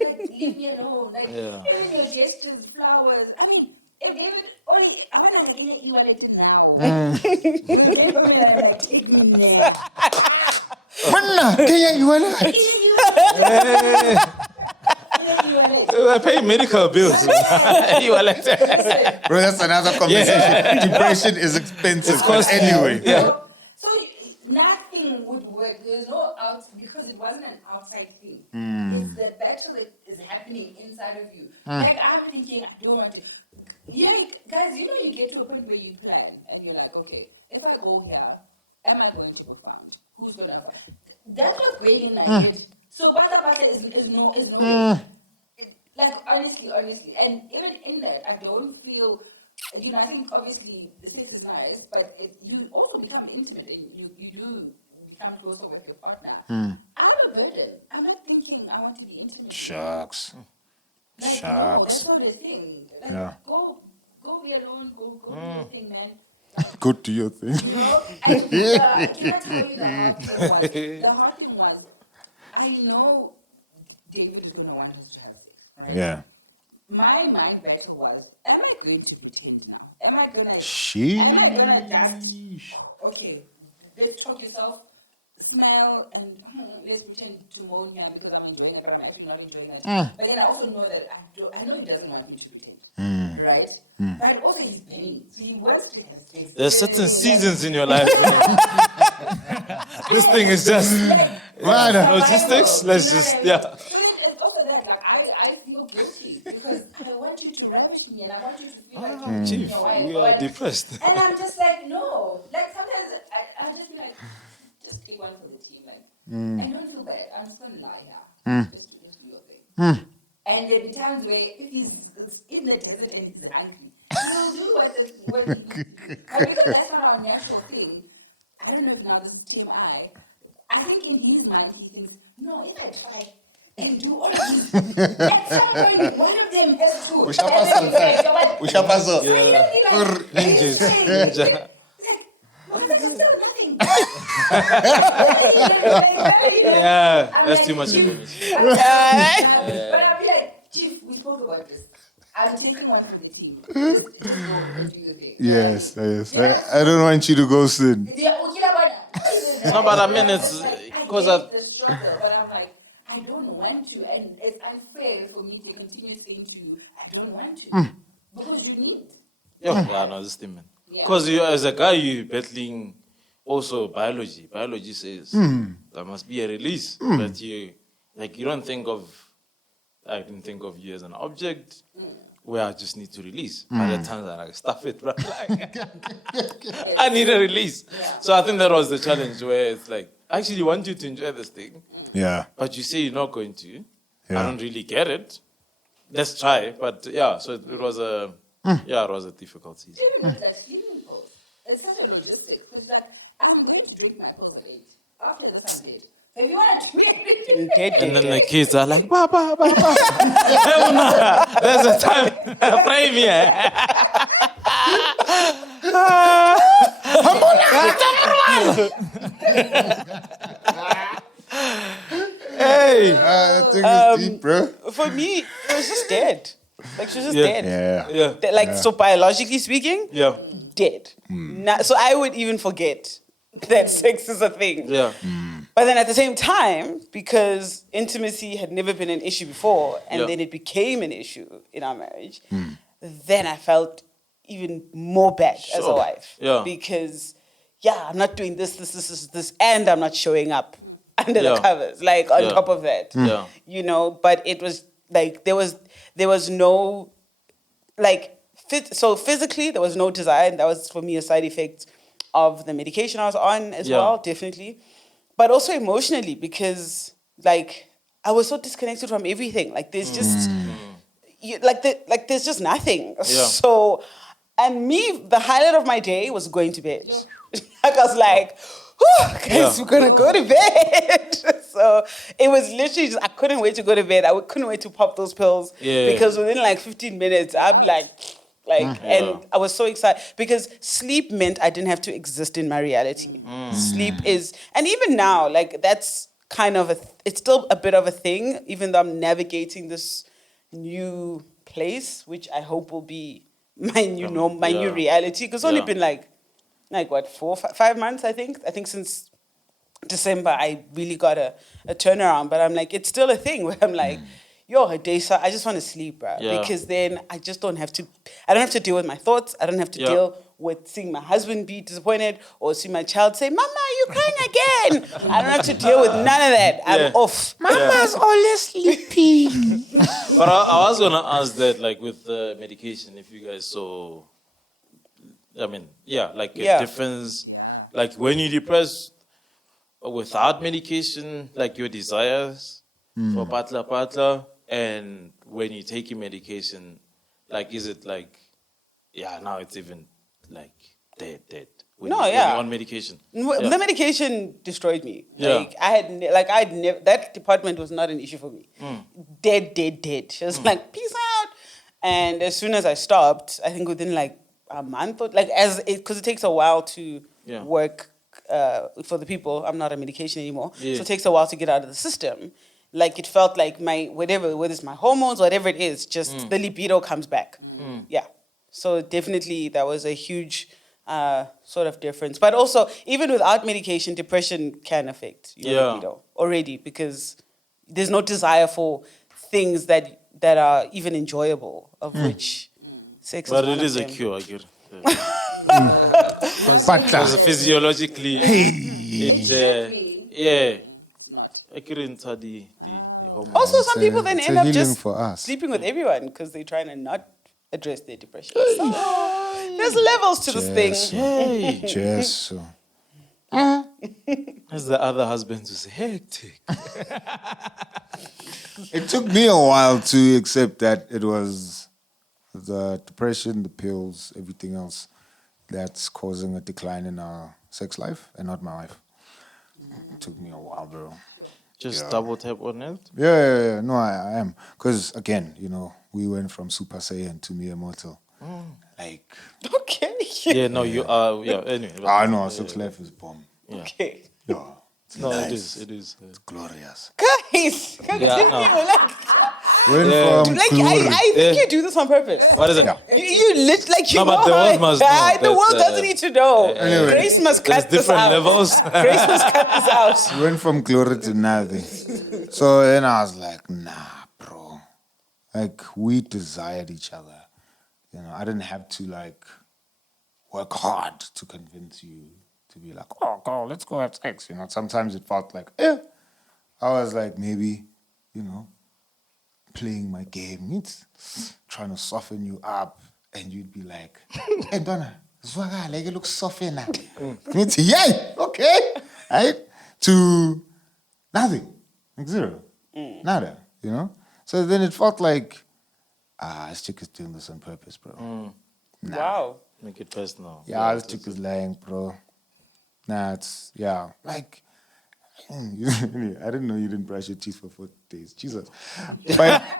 like leave me alone. Like even your gestures, flowers. I mean, if David only, I want to get e-wallet now. We'll get home and I'm like, take me now. Manna, Kenya, you wanna? Get e-wallet. I pay medical bills. Listen. Bro, that's another conversation. Depression is expensive. Anyway. So nothing would work. There's no because it wasn't an outside thing. It's the battle that is happening inside of you. Like I'm thinking, I don't want to. Yeah, guys, you get to a point where you plan and you're like, okay, if I go here, am I going to be found? Who's gonna find? That's what's going in my head. So pata is no way. Like honestly, and even in that, I don't feel. I think obviously sex is nice, but you also become intimate and you do become closer with your partner. I'm a burden. I'm not thinking I want to be intimate with you. Like, no, that's not a thing. Like, go be alone. Go do your thing, man. Like, Go to your thing. And can I tell you the hard thing was? The hard thing was, I know David is going to want us to have sex, right? Yeah. My mind battle was, am I going to pretend now? Am I gonna just, okay, let's talk yourself, smile, and let's pretend to moan here because I'm enjoying it, but I'm actually not enjoying it. But then I also know that I know he doesn't want me to pretend, right? But also he's penning, so he wants to have sex. There's certain seasons in your life. Yeah. This thing is just like survival. logistics. You know what I mean? Yeah. So then it's also that, like, I feel guilty because I want you to ravish me and I want you to feel like you're cheating your wife. You are depressed. And I'm just like, no. Like sometimes I just be like, just take one for the team, like, and don't feel bad. I'm just gonna lie here. Just do your thing. And there'd be times where if he's in the desert and he's hungry, he'll do what he needs to do. But because that's not our natural thing, I don't know if now this is TMI. I think in his mind he thinks, no, if I try and do all of these, at some point one of them has to have an effect. So he'll be like, he's trying. He's like, Makataka, still nothing. I'm like, Chief, I'm so dumb. But I'll be like, Chief, we spoke about this. I'm taking one for the team. Just go and do your thing. You know what I mean? Yes. I don't want you to go sin. Yeah, not even that. No, but I mean, I'm it's just like, I because get the struggle, but I'm like, I don't want to, and it's unfair for me to continue saying to you, I don't want to, because you need. No, this thing, man. Yeah. Because you, as a guy, you're battling also biology. Biology says there must be a release, but you don't think of. I didn't think of you as an object where I just need to release. By the time I stuff it, right? Yes. I need a release. Yeah. So I think that was the challenge where it's like, I actually want you to enjoy this thing, Yeah. but you say you're not going to. Yeah. I don't really get it. Let's try. But yeah, so it was a difficult season. Even with like sleeping pills, it's such a logistics because you're like, I'm going to drink my pills at 8. After this, I'm dead. So if you want to do it, And then the kids are like, Papa. There's a time frame here. Deep, bro. For me, it was just dead. Like, she was just dead. Yeah. Like, so biologically speaking, dead. So I would even forget that sex is a thing. Yeah. But then at the same time, because intimacy had never been an issue before, and then it became an issue in our marriage, then I felt even more bad as a wife. Yeah. Because, I'm not doing this, and I'm not showing up under the covers, like on top of that. Yeah. You know, but it was like, there was no, like, so physically, there was no desire, and that was, for me, a side effect of the medication I was on as well, definitely. But also emotionally, because, like, I was so disconnected from everything. Like, there's just, there's just nothing. Yeah. So, and me, the highlight of my day was going to bed. Yeah. Like, I was like, guys, we're going to go to bed. So, it was literally just, I couldn't wait to go to bed. I couldn't wait to pop those pills. Yeah. Because within, like, 15 minutes, I'm out. and I was so excited because sleep meant I didn't have to exist in my reality. Sleep is, and even now, like, that's, kind of it's still a bit of a thing, even though I'm navigating this new place, which I hope will be my new norm, my new reality. Because it's only been like what, 5 months, I think. I think since December, I really got a turnaround. But I'm like, it's still a thing where I'm like, yo, Hadesa, I just want to sleep, bro. Yeah. Because then I just don't have to, I don't have to deal with my thoughts. I don't have to deal with seeing my husband be disappointed or see my child say, Mama, you crying again. I don't have to deal with none of that. I'm off. Mama's always sleeping. But I was gonna ask that, like with the medication, if you guys saw, I mean, like a difference. Yeah. Like when you're depressed without medication, like your desires for patla, and when you're taking medication, like is it like, now it's even like dead. When No, you're on medication. The medication destroyed me. Yeah. Like I'd never, that department was not an issue for me. Dead. She was like, peace out. And as soon as I stopped, I think within like a month, or like because it takes a while to work for the people. I'm not on medication anymore, so it takes a while to get out of the system. Like it felt like my whether it's my hormones, whatever it is, just the libido comes back. Yeah. So definitely that was a huge sort of difference. But also, even without medication, depression can affect your libido already, because there's no desire for things that are even enjoyable, of which sex But is one it is of a them. cure, I get it. No, not when you're in it. Physiologically. It should be. Yeah. It's not. I couldn't study. Oh. Also, some people then it's end a up healing just for us. sleeping with everyone because they're trying to not address their depression. So, there's levels to this thing. Just so. As the other husbands who say, hectic. It took me a while to accept that it was the depression, the pills, everything else that's causing a decline in our sex life and not my wife. It took me a while, bro. Sure. Just double tap on it. Yeah. No, I am. Because, again, we went from Super Saiyan to mere mortal. Like, Okay. No, you are. Anyway. I know, sex life is bomb. Okay. Yeah. No, nice. it is. It's glorious. Guys, continue. Went from glory. I think you do this on purpose. What is it? You lit like you No, know. but the world must know The world that, doesn't need to know. Grace must There's cut this different out. levels. Grace must cut this out. Went from glory to nothing. So then I was like, nah, bro. Like, we desired each other. I didn't have to, like, work hard to convince you to be like, oh, girl, let's go have sex. Sometimes it felt like, I was like, maybe, playing my game. It's trying to soften you up. And you'd be like, hey, Donna, like it looks softer now. It's, yay, okay. Right? To nothing. Like zero. Nada, So then it felt like, this chick is doing this on purpose, bro. Nah. Wow. Make it personal. Yeah, this chick is lying, bro. Nah, it's, like, I didn't know you didn't brush your teeth for 4 days. Jesus. But, I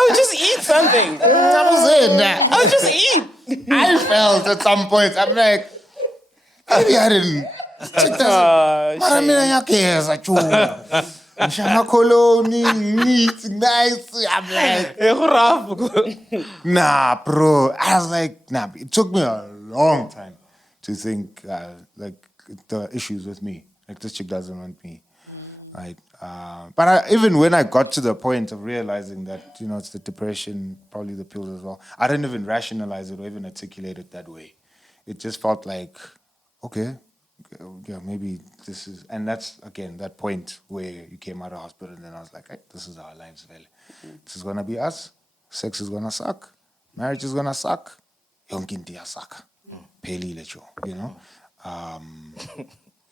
would just eat something. I would just eat. I felt at some point, I'm like, maybe I didn't. Mara mina yakeza chulo. Mshana koloni, neat, nice. I'm like, nah, bro. I was like, nah. It took me a long time to think, like, the issues with me. Like, this chick doesn't want me. Right? But even when I got to the point of realizing that, it's the depression, probably the pills as well, I didn't even rationalize it or even articulate it that way. It just felt like, okay, yeah, maybe this is, and that's, again, that point where you came out of hospital and then I was like, hey, this is our lives, Vele. This is going to be us. Sex is going to suck. Marriage is going to suck. Yonkinti suck. Peli lecho,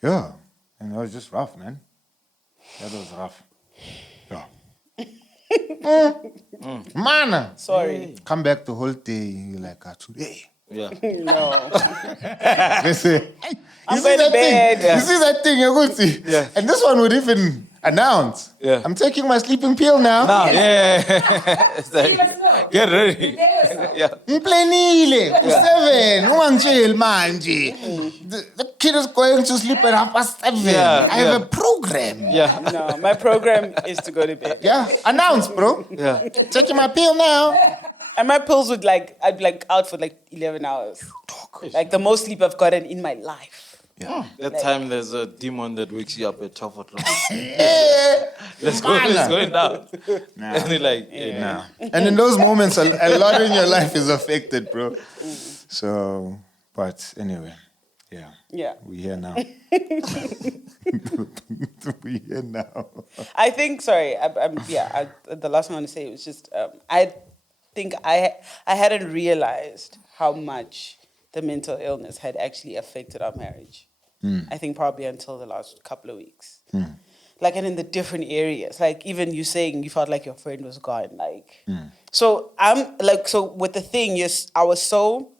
Yeah. And it was just rough, man. That was rough. Yeah. Man. Sorry. Come back the whole day. You're like, hey, Yeah. Listen, I'm going to bed. You see that thing, Yaguti? Yeah. And this one would even announce, Yeah. I'm taking my sleeping pill now. So you must know. Get ready. Prepare yourself. Yeah. Mplenile, 7, ungangitsheli manje. The kid is going to sleep at 7:30. Yeah, I have a program. Yeah. No, my program is to go to bed. Yeah, announce, bro. Yeah. Taking my pill now. And my pills would I'd be like out for like 11 hours. Like the most sleep I've gotten in my life. Yeah. That time there's a demon that wakes you up at 12 o'clock. Let's go down. And you're like, nah. And in those moments, a lot in your life is affected, bro. So, but anyway, yeah. Yeah. We're here now. We're here now. I think, sorry, the last thing I want to say was just, I think I hadn't realized how much the mental illness had actually affected our marriage. I think probably until the last couple of weeks. Like, and in the different areas, like even you saying you felt like your friend was gone, like. So so with the thing, yes, I was so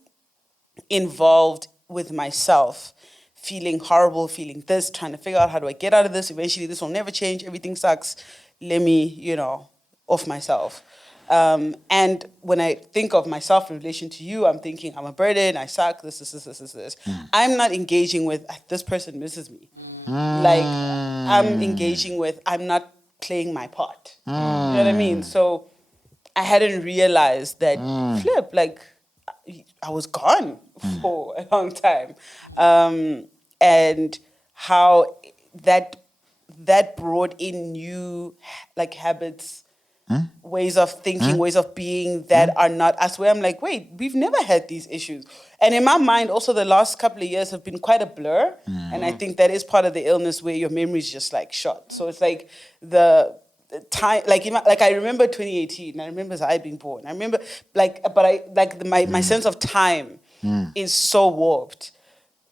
involved with myself, feeling horrible, feeling this, trying to figure out how do I get out of this. Eventually, this will never change. Everything sucks. Let me, off myself. And when I think of myself in relation to you, I'm thinking I'm a burden, I suck, this. I'm not engaging with, this person misses me. Like, I'm engaging with, I'm not playing my part. You know what I mean? So I hadn't realized that, like, I was gone for a long time. And how that brought in new, like, habits, ways of thinking, ways of being that are not us, where I'm like, wait, we've never had these issues. And in my mind, also the last couple of years have been quite a blur. And I think that is part of the illness where your memory is just like shot. So it's like the time, like I remember 2018, I remember Zai being born. I remember my sense of time is so warped.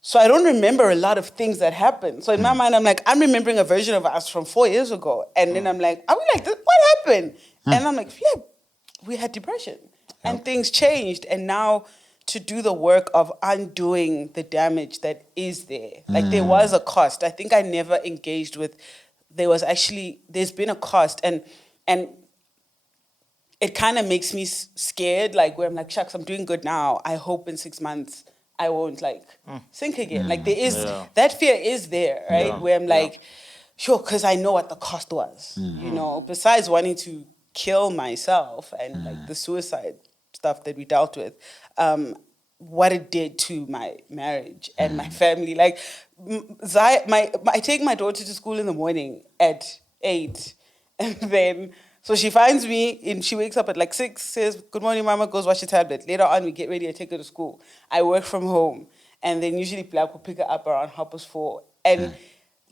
So I don't remember a lot of things that happened. So in my mind, I'm like, I'm remembering a version of us from 4 years ago. And then I'm like, are we like this? What happened? And I'm like, yeah, we had depression. And things changed. And now to do the work of undoing the damage that is there. Like there was a cost. I think I never engaged with, there's been a cost. And it kind of makes me scared, like where I'm like, shucks, I'm doing good now. I hope in 6 months I won't sink again. Like there is, that fear is there, right? Yeah. Where I'm like, sure, because I know what the cost was, besides wanting to kill myself and like the suicide stuff that we dealt with, what it did to my marriage and my family. Like I take my daughter to school in the morning at 8 and then so she finds me, and she wakes up at like 6, says, good morning, mama, goes watch the tablet. Later on, we get ready and take her to school. I work from home. And then usually Black will pick her up around 4:30. And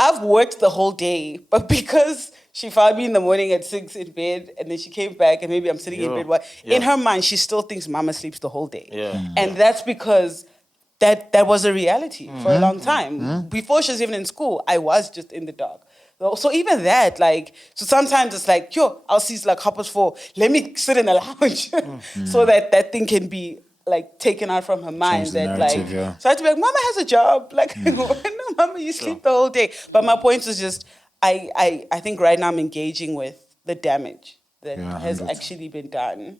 I've worked the whole day, but because she found me in the morning at 6 in bed, and then she came back, and maybe I'm sitting in bed, in her mind, she still thinks mama sleeps the whole day. Yeah. And that's because that was a reality for a long time. Before she was even in school, I was just in the dark. So even that, like, so sometimes it's like, I'll see it's like 4:30. Let me sit in the lounge so that thing can be like taken out from her mind. That like, so I have to be like, mama has a job. Like, no, mama, you sleep the whole day. But my point is just, I think right now I'm engaging with the damage that has actually been done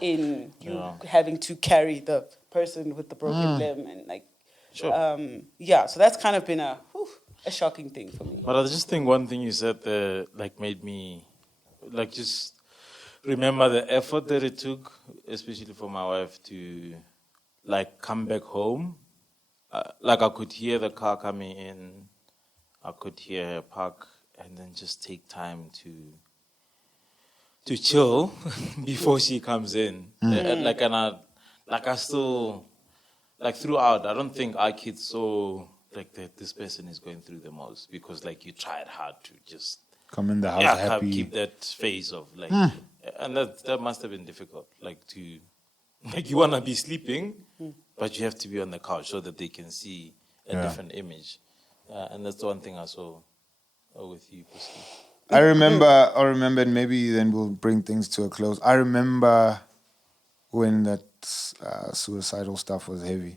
in you having to carry the person with the broken limb and like, so that's kind of been a shocking thing for me. But I just think one thing you said there, like, made me, like, just remember the effort that it took, especially for my wife to, like, come back home. Like, I could hear the car coming in, I could hear her park, and then just take time to chill before she comes in. I still, like, throughout, I don't think our kids saw like that this person is going through the most, because like you tried hard to just come in the house happy, keep that phase of like, and that must have been difficult. Like you wanna be sleeping, but you have to be on the couch so that they can see a different image, and that's the one thing I saw with you, Pussy. I remember, and maybe then we'll bring things to a close. I remember when that suicidal stuff was heavy.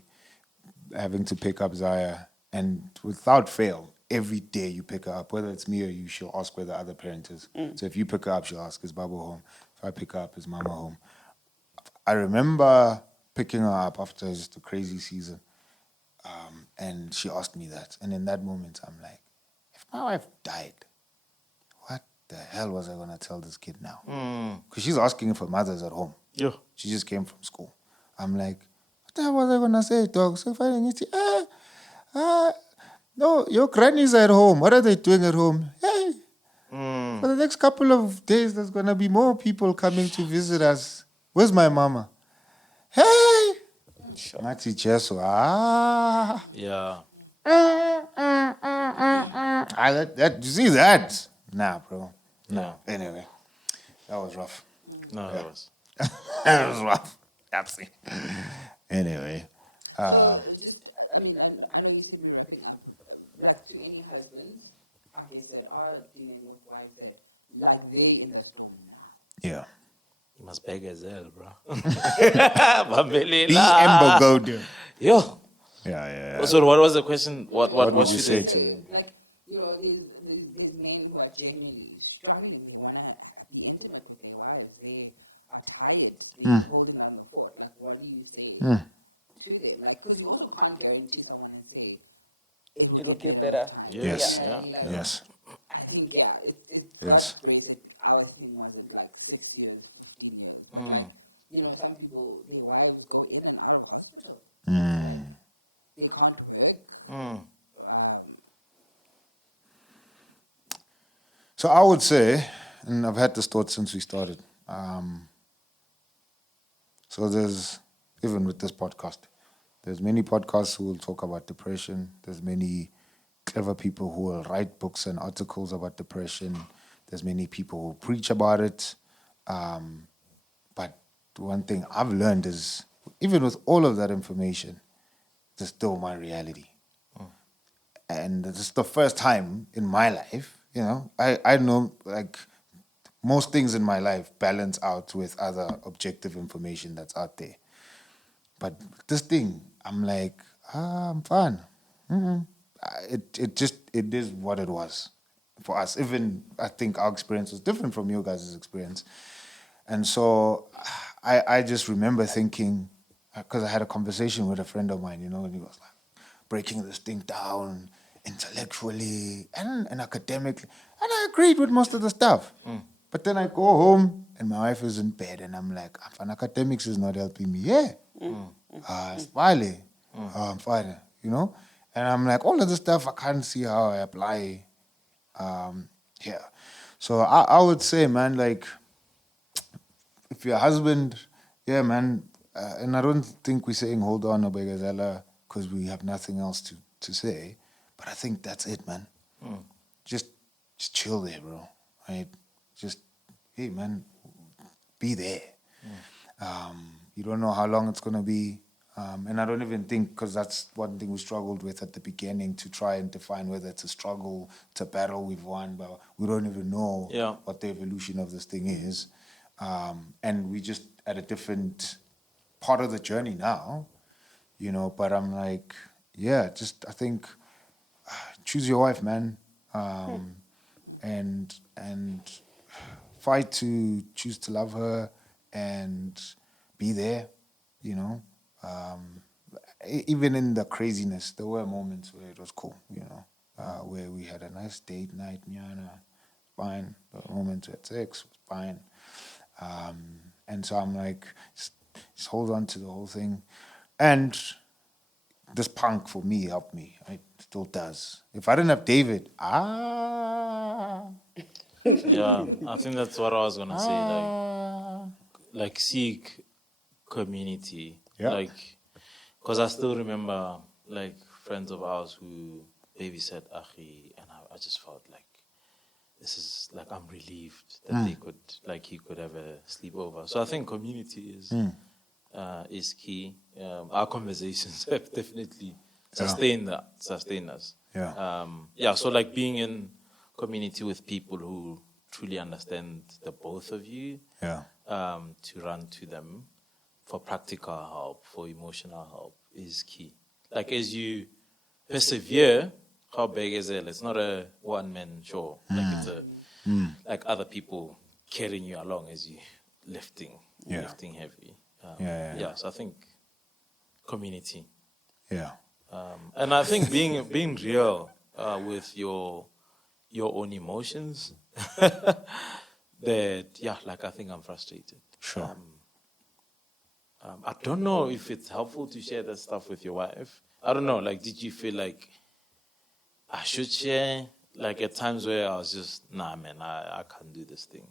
Having to pick up Zaya, and without fail, every day you pick her up, whether it's me or you, she'll ask where the other parent is. So if you pick her up, she'll ask, is Baba home? If I pick her up, is Mama home? I remember picking her up after just a crazy season, and she asked me that. And in that moment, I'm like, if my wife died, what the hell was I going to tell this kid now? Because she's asking if her mother's at home. Yeah. She just came from school. I'm like, what the hell was I going to say, dog? So if I didn't see, no, your granny's at home. What are they doing at home? Hey, for the next couple of days, there's going to be more people coming to visit us. Where's my mama? Hey! Mati Cheso. Yeah. You see that? Nah, bro. Yeah. Anyway, that was rough. No, it was. That was rough. Absolutely. Anyway. So just, I mean, I know you said we're wrapping up. Like to any husbands, I guess that are dealing with wives that like they in the storm now. Yeah. You must beg as hell, bro. Be Embo Golden. Yo. Yeah. So what was the question? What What would would you you say? say? Like, you know, there's men who are genuinely struggling. They want to be intimate with their wives. They are tired. They're holding down the fort. Like, what do you say to them? Like, because you also can't guarantee someone and say it will get better with time. Yes. You know what I mean? Like, Yes. I think, yeah, it's God's grace that our thing wasn't like 6 years, 15 years. But like, you know, some people, their wives go in and out of hospital. Like, they can't work. So I would say, and I've had this thought since we started. So there's, even with this podcast, there's many podcasts who will talk about depression. There's many clever people who will write books and articles about depression. There's many people who preach about it. But one thing I've learned is, even with all of that information, it's still my reality. And this is the first time in my life, you know, I know, like, most things in my life balance out with other objective information that's out there. But this thing, I'm like, I'm fine. It is what it was for us. Even I think our experience was different from your guys' experience. And so I just remember thinking, because I had a conversation with a friend of mine, you know, and he was like breaking this thing down intellectually and academically. And I agreed with most of the stuff. But then I go home and my wife is in bed and I'm like, academics is not helping me. Yeah. It's Vale. I'm fine, you know? And I'm like, all of this stuff, I can't see how I apply here. So I would say, man, like, if you're a husband, yeah, man, and I don't think we're saying hold on, Obegazela, because we have nothing else to say, but I think that's it, man. Just chill there, bro, right? Just, hey, man, be there. You don't know how long it's going to be. And I don't even think, because that's one thing we struggled with at the beginning, to try and define whether it's a struggle, it's a battle we've won, but we don't even know what the evolution of this thing is. And we just at a different part of the journey now, you know, but I'm like, yeah, just, I think, choose your wife, man. And fight to choose to love her and be there, you know. Even in the craziness, there were moments where it was cool, you know, where we had a nice date night, fine. The moments we had sex was fine. And so I'm like, just hold on to the whole thing. And this punk for me helped me. It still does. If I didn't have David, Yeah, I think that's what I was gonna say. Like seek community. Yeah. Like, because I still remember like friends of ours who babysat Achi, and I just felt like this is like, I'm relieved that they could, like, he could have a sleepover. So I think community is key. Our conversations have definitely sustained us. Yeah. So like being in community with people who truly understand the both of you, Yeah. to run to them for practical help, for emotional help is key. Like as you persevere, how big is it? It's not a one-man show. Like it's like other people carrying you along as you lifting heavy. So I think community. Yeah. And I think being real with your own emotions. Like I think I'm frustrated. Sure. I don't know if it's helpful to share that stuff with your wife. I don't know. Like, did you feel like I should share? Like at times where I was just, nah, man, I can't do this thing.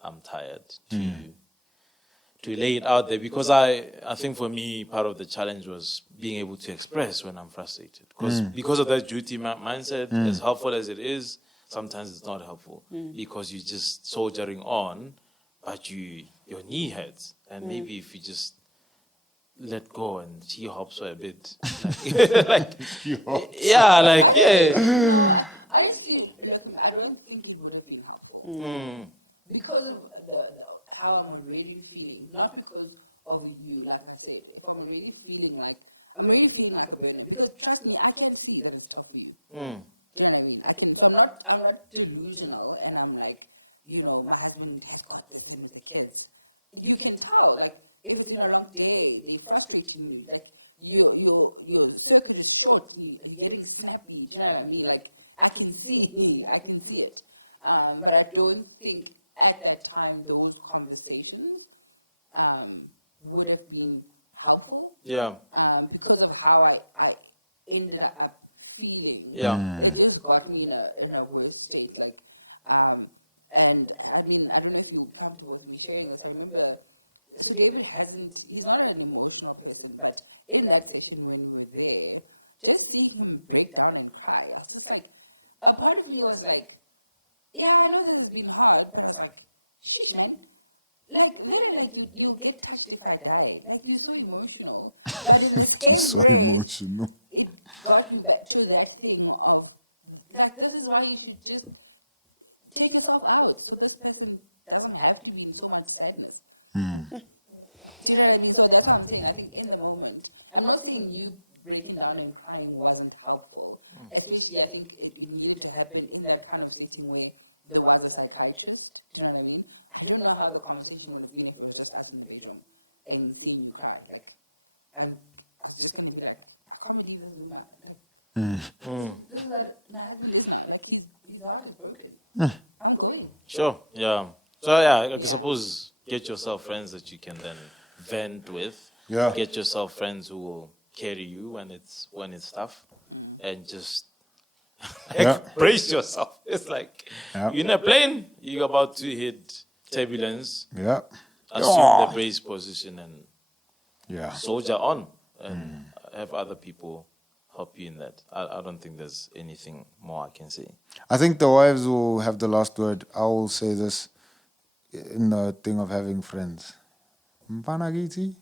I'm tired. To lay it out there, because I think for me part of the challenge was being able to express when I'm frustrated, because of that duty mindset. As helpful as it is, sometimes it's not helpful because you're just soldiering on, but your knee hurts, and maybe if you just let go and she hops for a bit, Honestly, look, I don't think it would have been helpful. Because of the how I'm already feeling, not because of you. Like I said, if I'm already feeling like a burden, because trust me, I can see that it's tough for you. Do you know what I mean? I can. So I'm not delusional, and I'm like, my husband has got this in with the kids. You can tell, like if it's a long day, they're frustrating you. Like your circuit is short, you're getting snappy. Do you know what I mean? Like I can see it. But I don't think at that time those conversations would have been helpful. Because of how I ended up feeling. It just got me in a worse state. Like, and I mean, I don't know if you'll be comfortable with me sharing this. I remember, so David he's not an emotional person, but in that session when we were there, just seeing him break down and cry, I was just like, a part of me was like, yeah, I know this has been hard, but I was like, sheesh, man. Like, very like you'll get touched if I die. Like, you're so emotional. But in the same breath, it got me back to that thing of, like, this is why you should just take yourself out. So this person doesn't have to be in so much sadness. Do you know what I mean? So that's what I'm saying. I think in the moment, I'm not saying you breaking down and crying wasn't helpful. Especially, I think it needed to happen in that kind of setting where there was a psychiatrist. Do you know what I mean? I don't know how the conversation would have been if it was just us in the bedroom and seeing you cry. Like, I was just going to be like, I can't believe this room. Like, this is what my husband is now. Like, his heart is broken. I'm going. Sure, yeah. So, I suppose get yourself friends that you can then vent with. Yeah. Get yourself friends who will carry you when it's tough. And just brace yourself. It's like you're in a plane, you're about to hit turbulence. Yeah. Assume the brace position and soldier on and have other people help you in that. I don't think there's anything more I can say. I think the wives will have the last word. I will say this in the thing of having friends. Mpanagiti.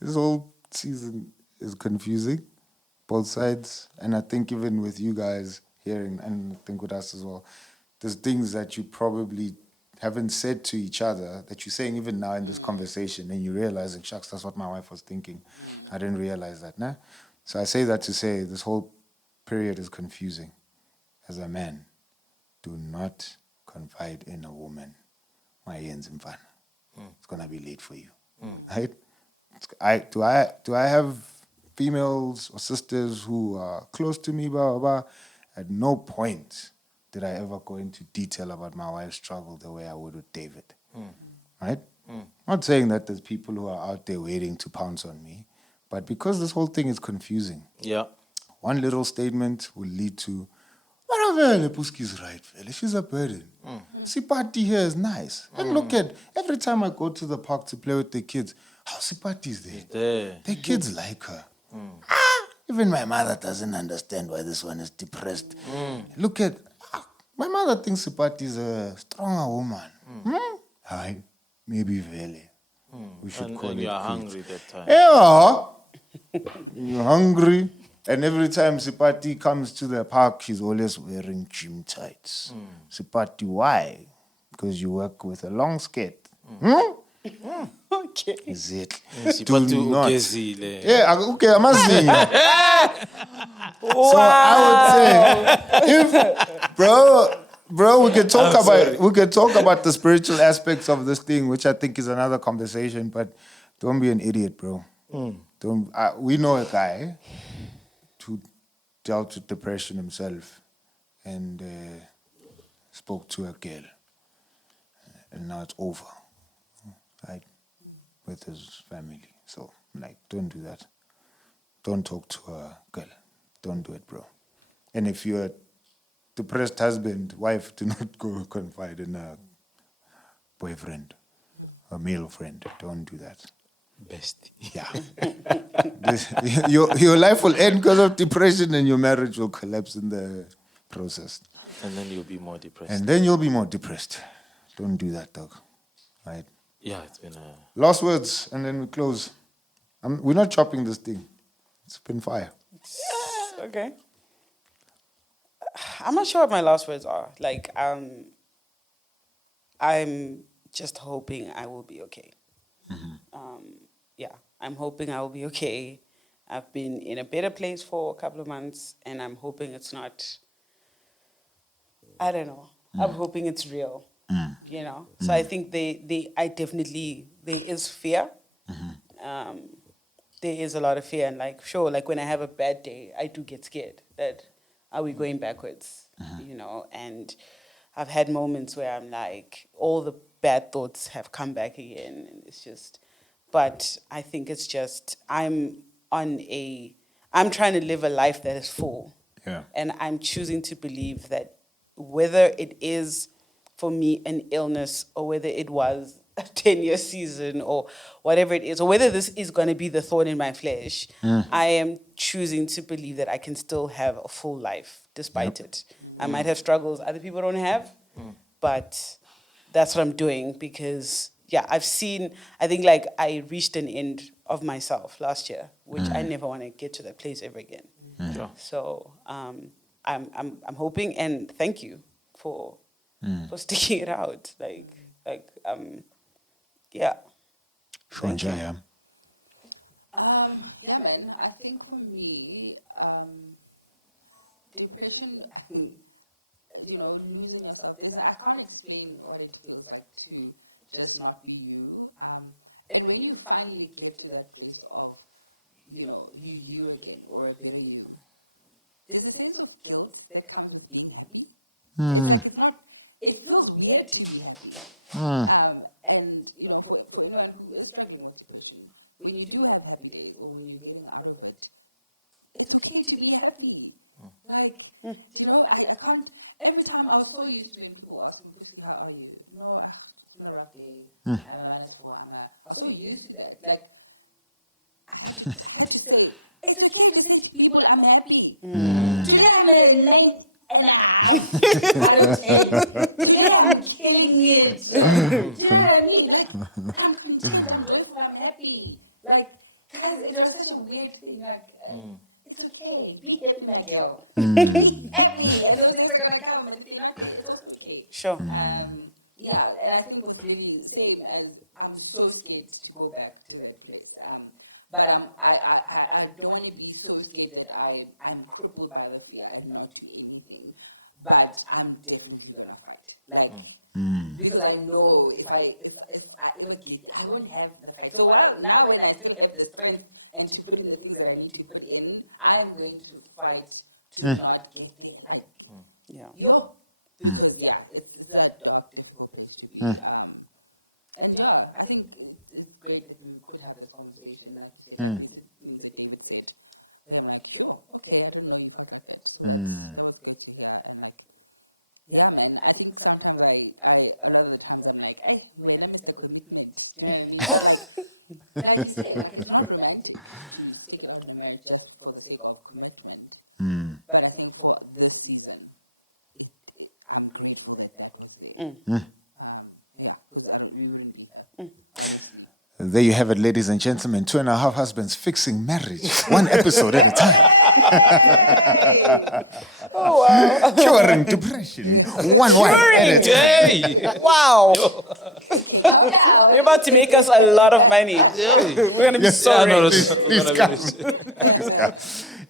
This whole season is confusing, both sides. And I think even with you guys hearing, and I think with us as well, there's things that you probably haven't said to each other that you're saying even now in this conversation, and you're realizing, shucks, that's what my wife was thinking. I didn't realize that, nah? So I say that to say this whole period is confusing. As a man, do not confide in a woman. My ends in fun. It's gonna be late for you, right? Do I have females or sisters who are close to me? Blah, blah, blah. At no point did I ever go into detail about my wife's struggle the way I would with David, right? Not saying that there's people who are out there waiting to pounce on me, but because this whole thing is confusing, one little statement will lead to, whatever, Puski's right, fella. She's a burden. Sipati here is nice. And look at, every time I go to the park to play with the kids, how Sipati is there. The kids like her. Even my mother doesn't understand why this one is depressed. Look at, my mother thinks Sipati is a stronger woman. Hi, maybe Vele. We should call it. You're hungry that time. Yeah. You're hungry. And every time Sipati comes to the park, he's always wearing gym tights. Sipati, why? Because you work with a long skirt. Okay. Exactly. Siphathu Do not. ugezile. Yeah, okay, I'm asking. So I would say, if bro, we could talk about the spiritual aspects of this thing, which I think is another conversation. But don't be an idiot, bro. Don't. We know a guy who dealt with depression himself, and spoke to a girl, and now it's over, right, with his family. So, like, don't do that. Don't talk to a girl. Don't do it, bro. And if you're a depressed husband, wife, do not go confide in a boyfriend, a male friend. Don't do that. Bestie. Yeah. Your life will end because of depression, and your marriage will collapse in the process. And then you'll be more depressed. And then you'll be more depressed. Don't do that, dog. Right? Yeah, it's been a... Last words, and then we close. We're not chopping this thing. It's been fire. Okay. I'm not sure what my last words are. Like, I'm just hoping I will be okay. Yeah, I'm hoping I will be okay. I've been in a better place for a couple of months, and I'm hoping it's not, I don't know. I'm hoping it's real, you know? So I think I definitely, there is fear. There is a lot of fear, and like, sure, like when I have a bad day, I do get scared that, are we going backwards, you know? And I've had moments where I'm like, all the bad thoughts have come back again, and it's just, but I think it's just, I'm trying to live a life that is full. Yeah. And I'm choosing to believe that whether it is for me an illness, or whether it was a 10-year season, or whatever it is, or whether this is going to be the thorn in my flesh, I am choosing to believe that I can still have a full life despite it. I might have struggles other people don't have, but that's what I'm doing, because yeah, I think like I reached an end of myself last year, which I never want to get to that place ever again. Yeah. So I'm hoping, and thank you for sticking it out. Yeah. Shonja, Yeah, man. I think for me, depression, you know, losing yourself. I can't explain what it feels like to just not be you. And when you finally get to that place of, you know, you again, or a better you, there's a sense of guilt that comes with being happy. It's like, it feels weird to be happy. And, you know, for anyone who is struggling with depression, when you do have happy days, or when you're getting out of it, it's okay to be happy. Like, do you know, I can't, every time I was so used to when people ask me, Puski, how are you? No, it's been a rough day. I'm a -4. I was so used to that. Like, I had to say, it's okay to say to people, I'm happy. Today I'm a 9.5 out of 10. Today I'm killing it. Do you know what I mean? Like, I'm content, I'm joyful, I'm happy. Like, guys, it was such a weird thing. Like, it's okay. Be happy, my girl. Be happy. And those days are going to come. But if they're not there, it's also okay. Sure. Yeah, and I think with Lily, same as I'm so scared to go back to that place. But I don't want to be so scared that I'm crippled by the fear and not do anything. But I'm definitely gonna fight, like, because I know if I ever get, I won't have the fight. So now when I still have the strength and to put in the things that I need to put in, I am going to fight to not get there. Like, because it's a dark, difficult place to be. And yeah, I think it's great that we could have this conversation, like you said, like these things that David said. Where I'm like, sure, okay, I didn't know you felt like that. So that was good to hear. And like, yeah, man, I think sometimes a lot of the times I'm like, hey, when I missed the commitment, do you know what I mean? But like you say, like, it's not romantic to stick it out in a marriage just for the sake of commitment. But I think for this season, I'm grateful that was there. Yeah, because we wouldn't be here, honestly. There you have it, ladies and gentlemen. 2.5 Husbands fixing marriage. One episode at a time. Hey! Oh, wow. Curing depression. One wife at a time. Hey! Wow. Okay, calm down. You're about to make us a lot of money. We're going to be so rich. Please come.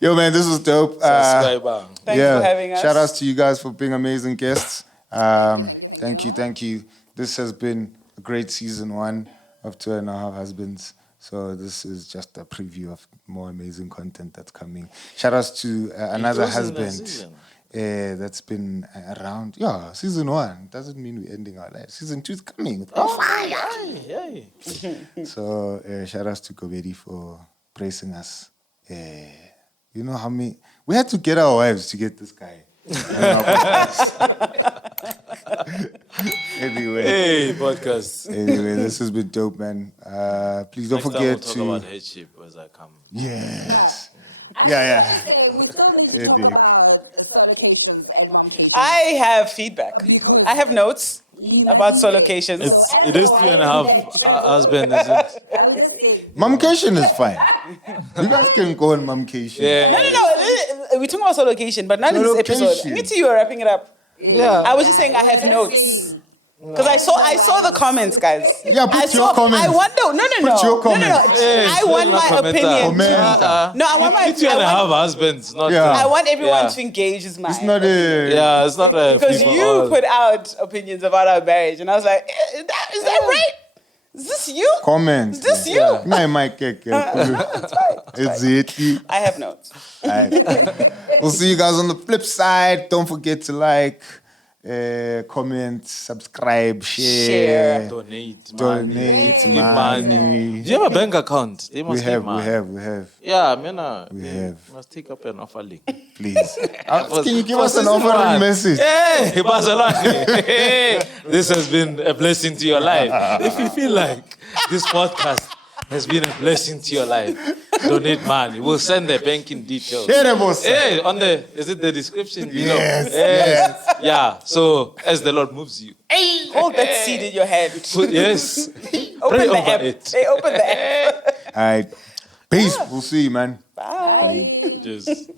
Yo, man, this was dope. Subscriber. Thanks for having us. Shout outs to you guys for being amazing guests. Thank you. Thank you. This has been a great season 1 of 2.5 Husbands. So this is just a preview of more amazing content that's coming. Shout outs to another husband that's been around. Yeah, season 1 doesn't mean we're ending our life. Season 2 is coming. So shout outs to Kobedi for praising us. You know how many... We had to get our wives to get this guy. Anyway. Hey, podcast. Anyway, this has been dope, man. Please don't Next forget time to... we'll talk about headship as I come. Yes. I just want to say we still need to talk about solocations and momcations. I have feedback. Because I have notes Lima about Vite. solocations. So as It the is 2.5 wives that travel, husband, is it? I was just saying. Momcation is fine. You guys can go on momcation. Yeah. We're talking about solocation, but not in this episode. Solocation. Me too, you were wrapping it up. Yeah. I was just saying I we were had just notes. saying. Because I As saw the the wives. comments, guys. Yeah, put I your saw, comments. I want no. Put your comments. I want my Commenter. opinion. Commenter. No, I want, 2.5 husbands, not Yeah. I want everyone Yeah. to engage with mine. It's not a... Yeah, it's not a Because people you all- put out opinions about our marriage, and I was like, is that right? Is this you? Comment. Is this you? No, my cake. It's it. I have notes. We'll see you guys on the flip side. Don't forget to like, comment, subscribe, share. Donate. Donate Raise. money. Do you have a bank account? They We must have. Yeah, man. We have. Must take up an offer link. Please. Can you give for us an season offering 1. message? Hey, Barcelona. Hey, this has been a blessing to your life. If you feel like this podcast has been a blessing to your life, donate money. We'll send the banking details. Share them also. Hey, is it the description below? Yes. Yeah. So as the Lord moves you, Hold that seed in your head. yes. Open Pray the over app. it. Hey, open the app. All right. Peace. We'll see you, man. Bye. Just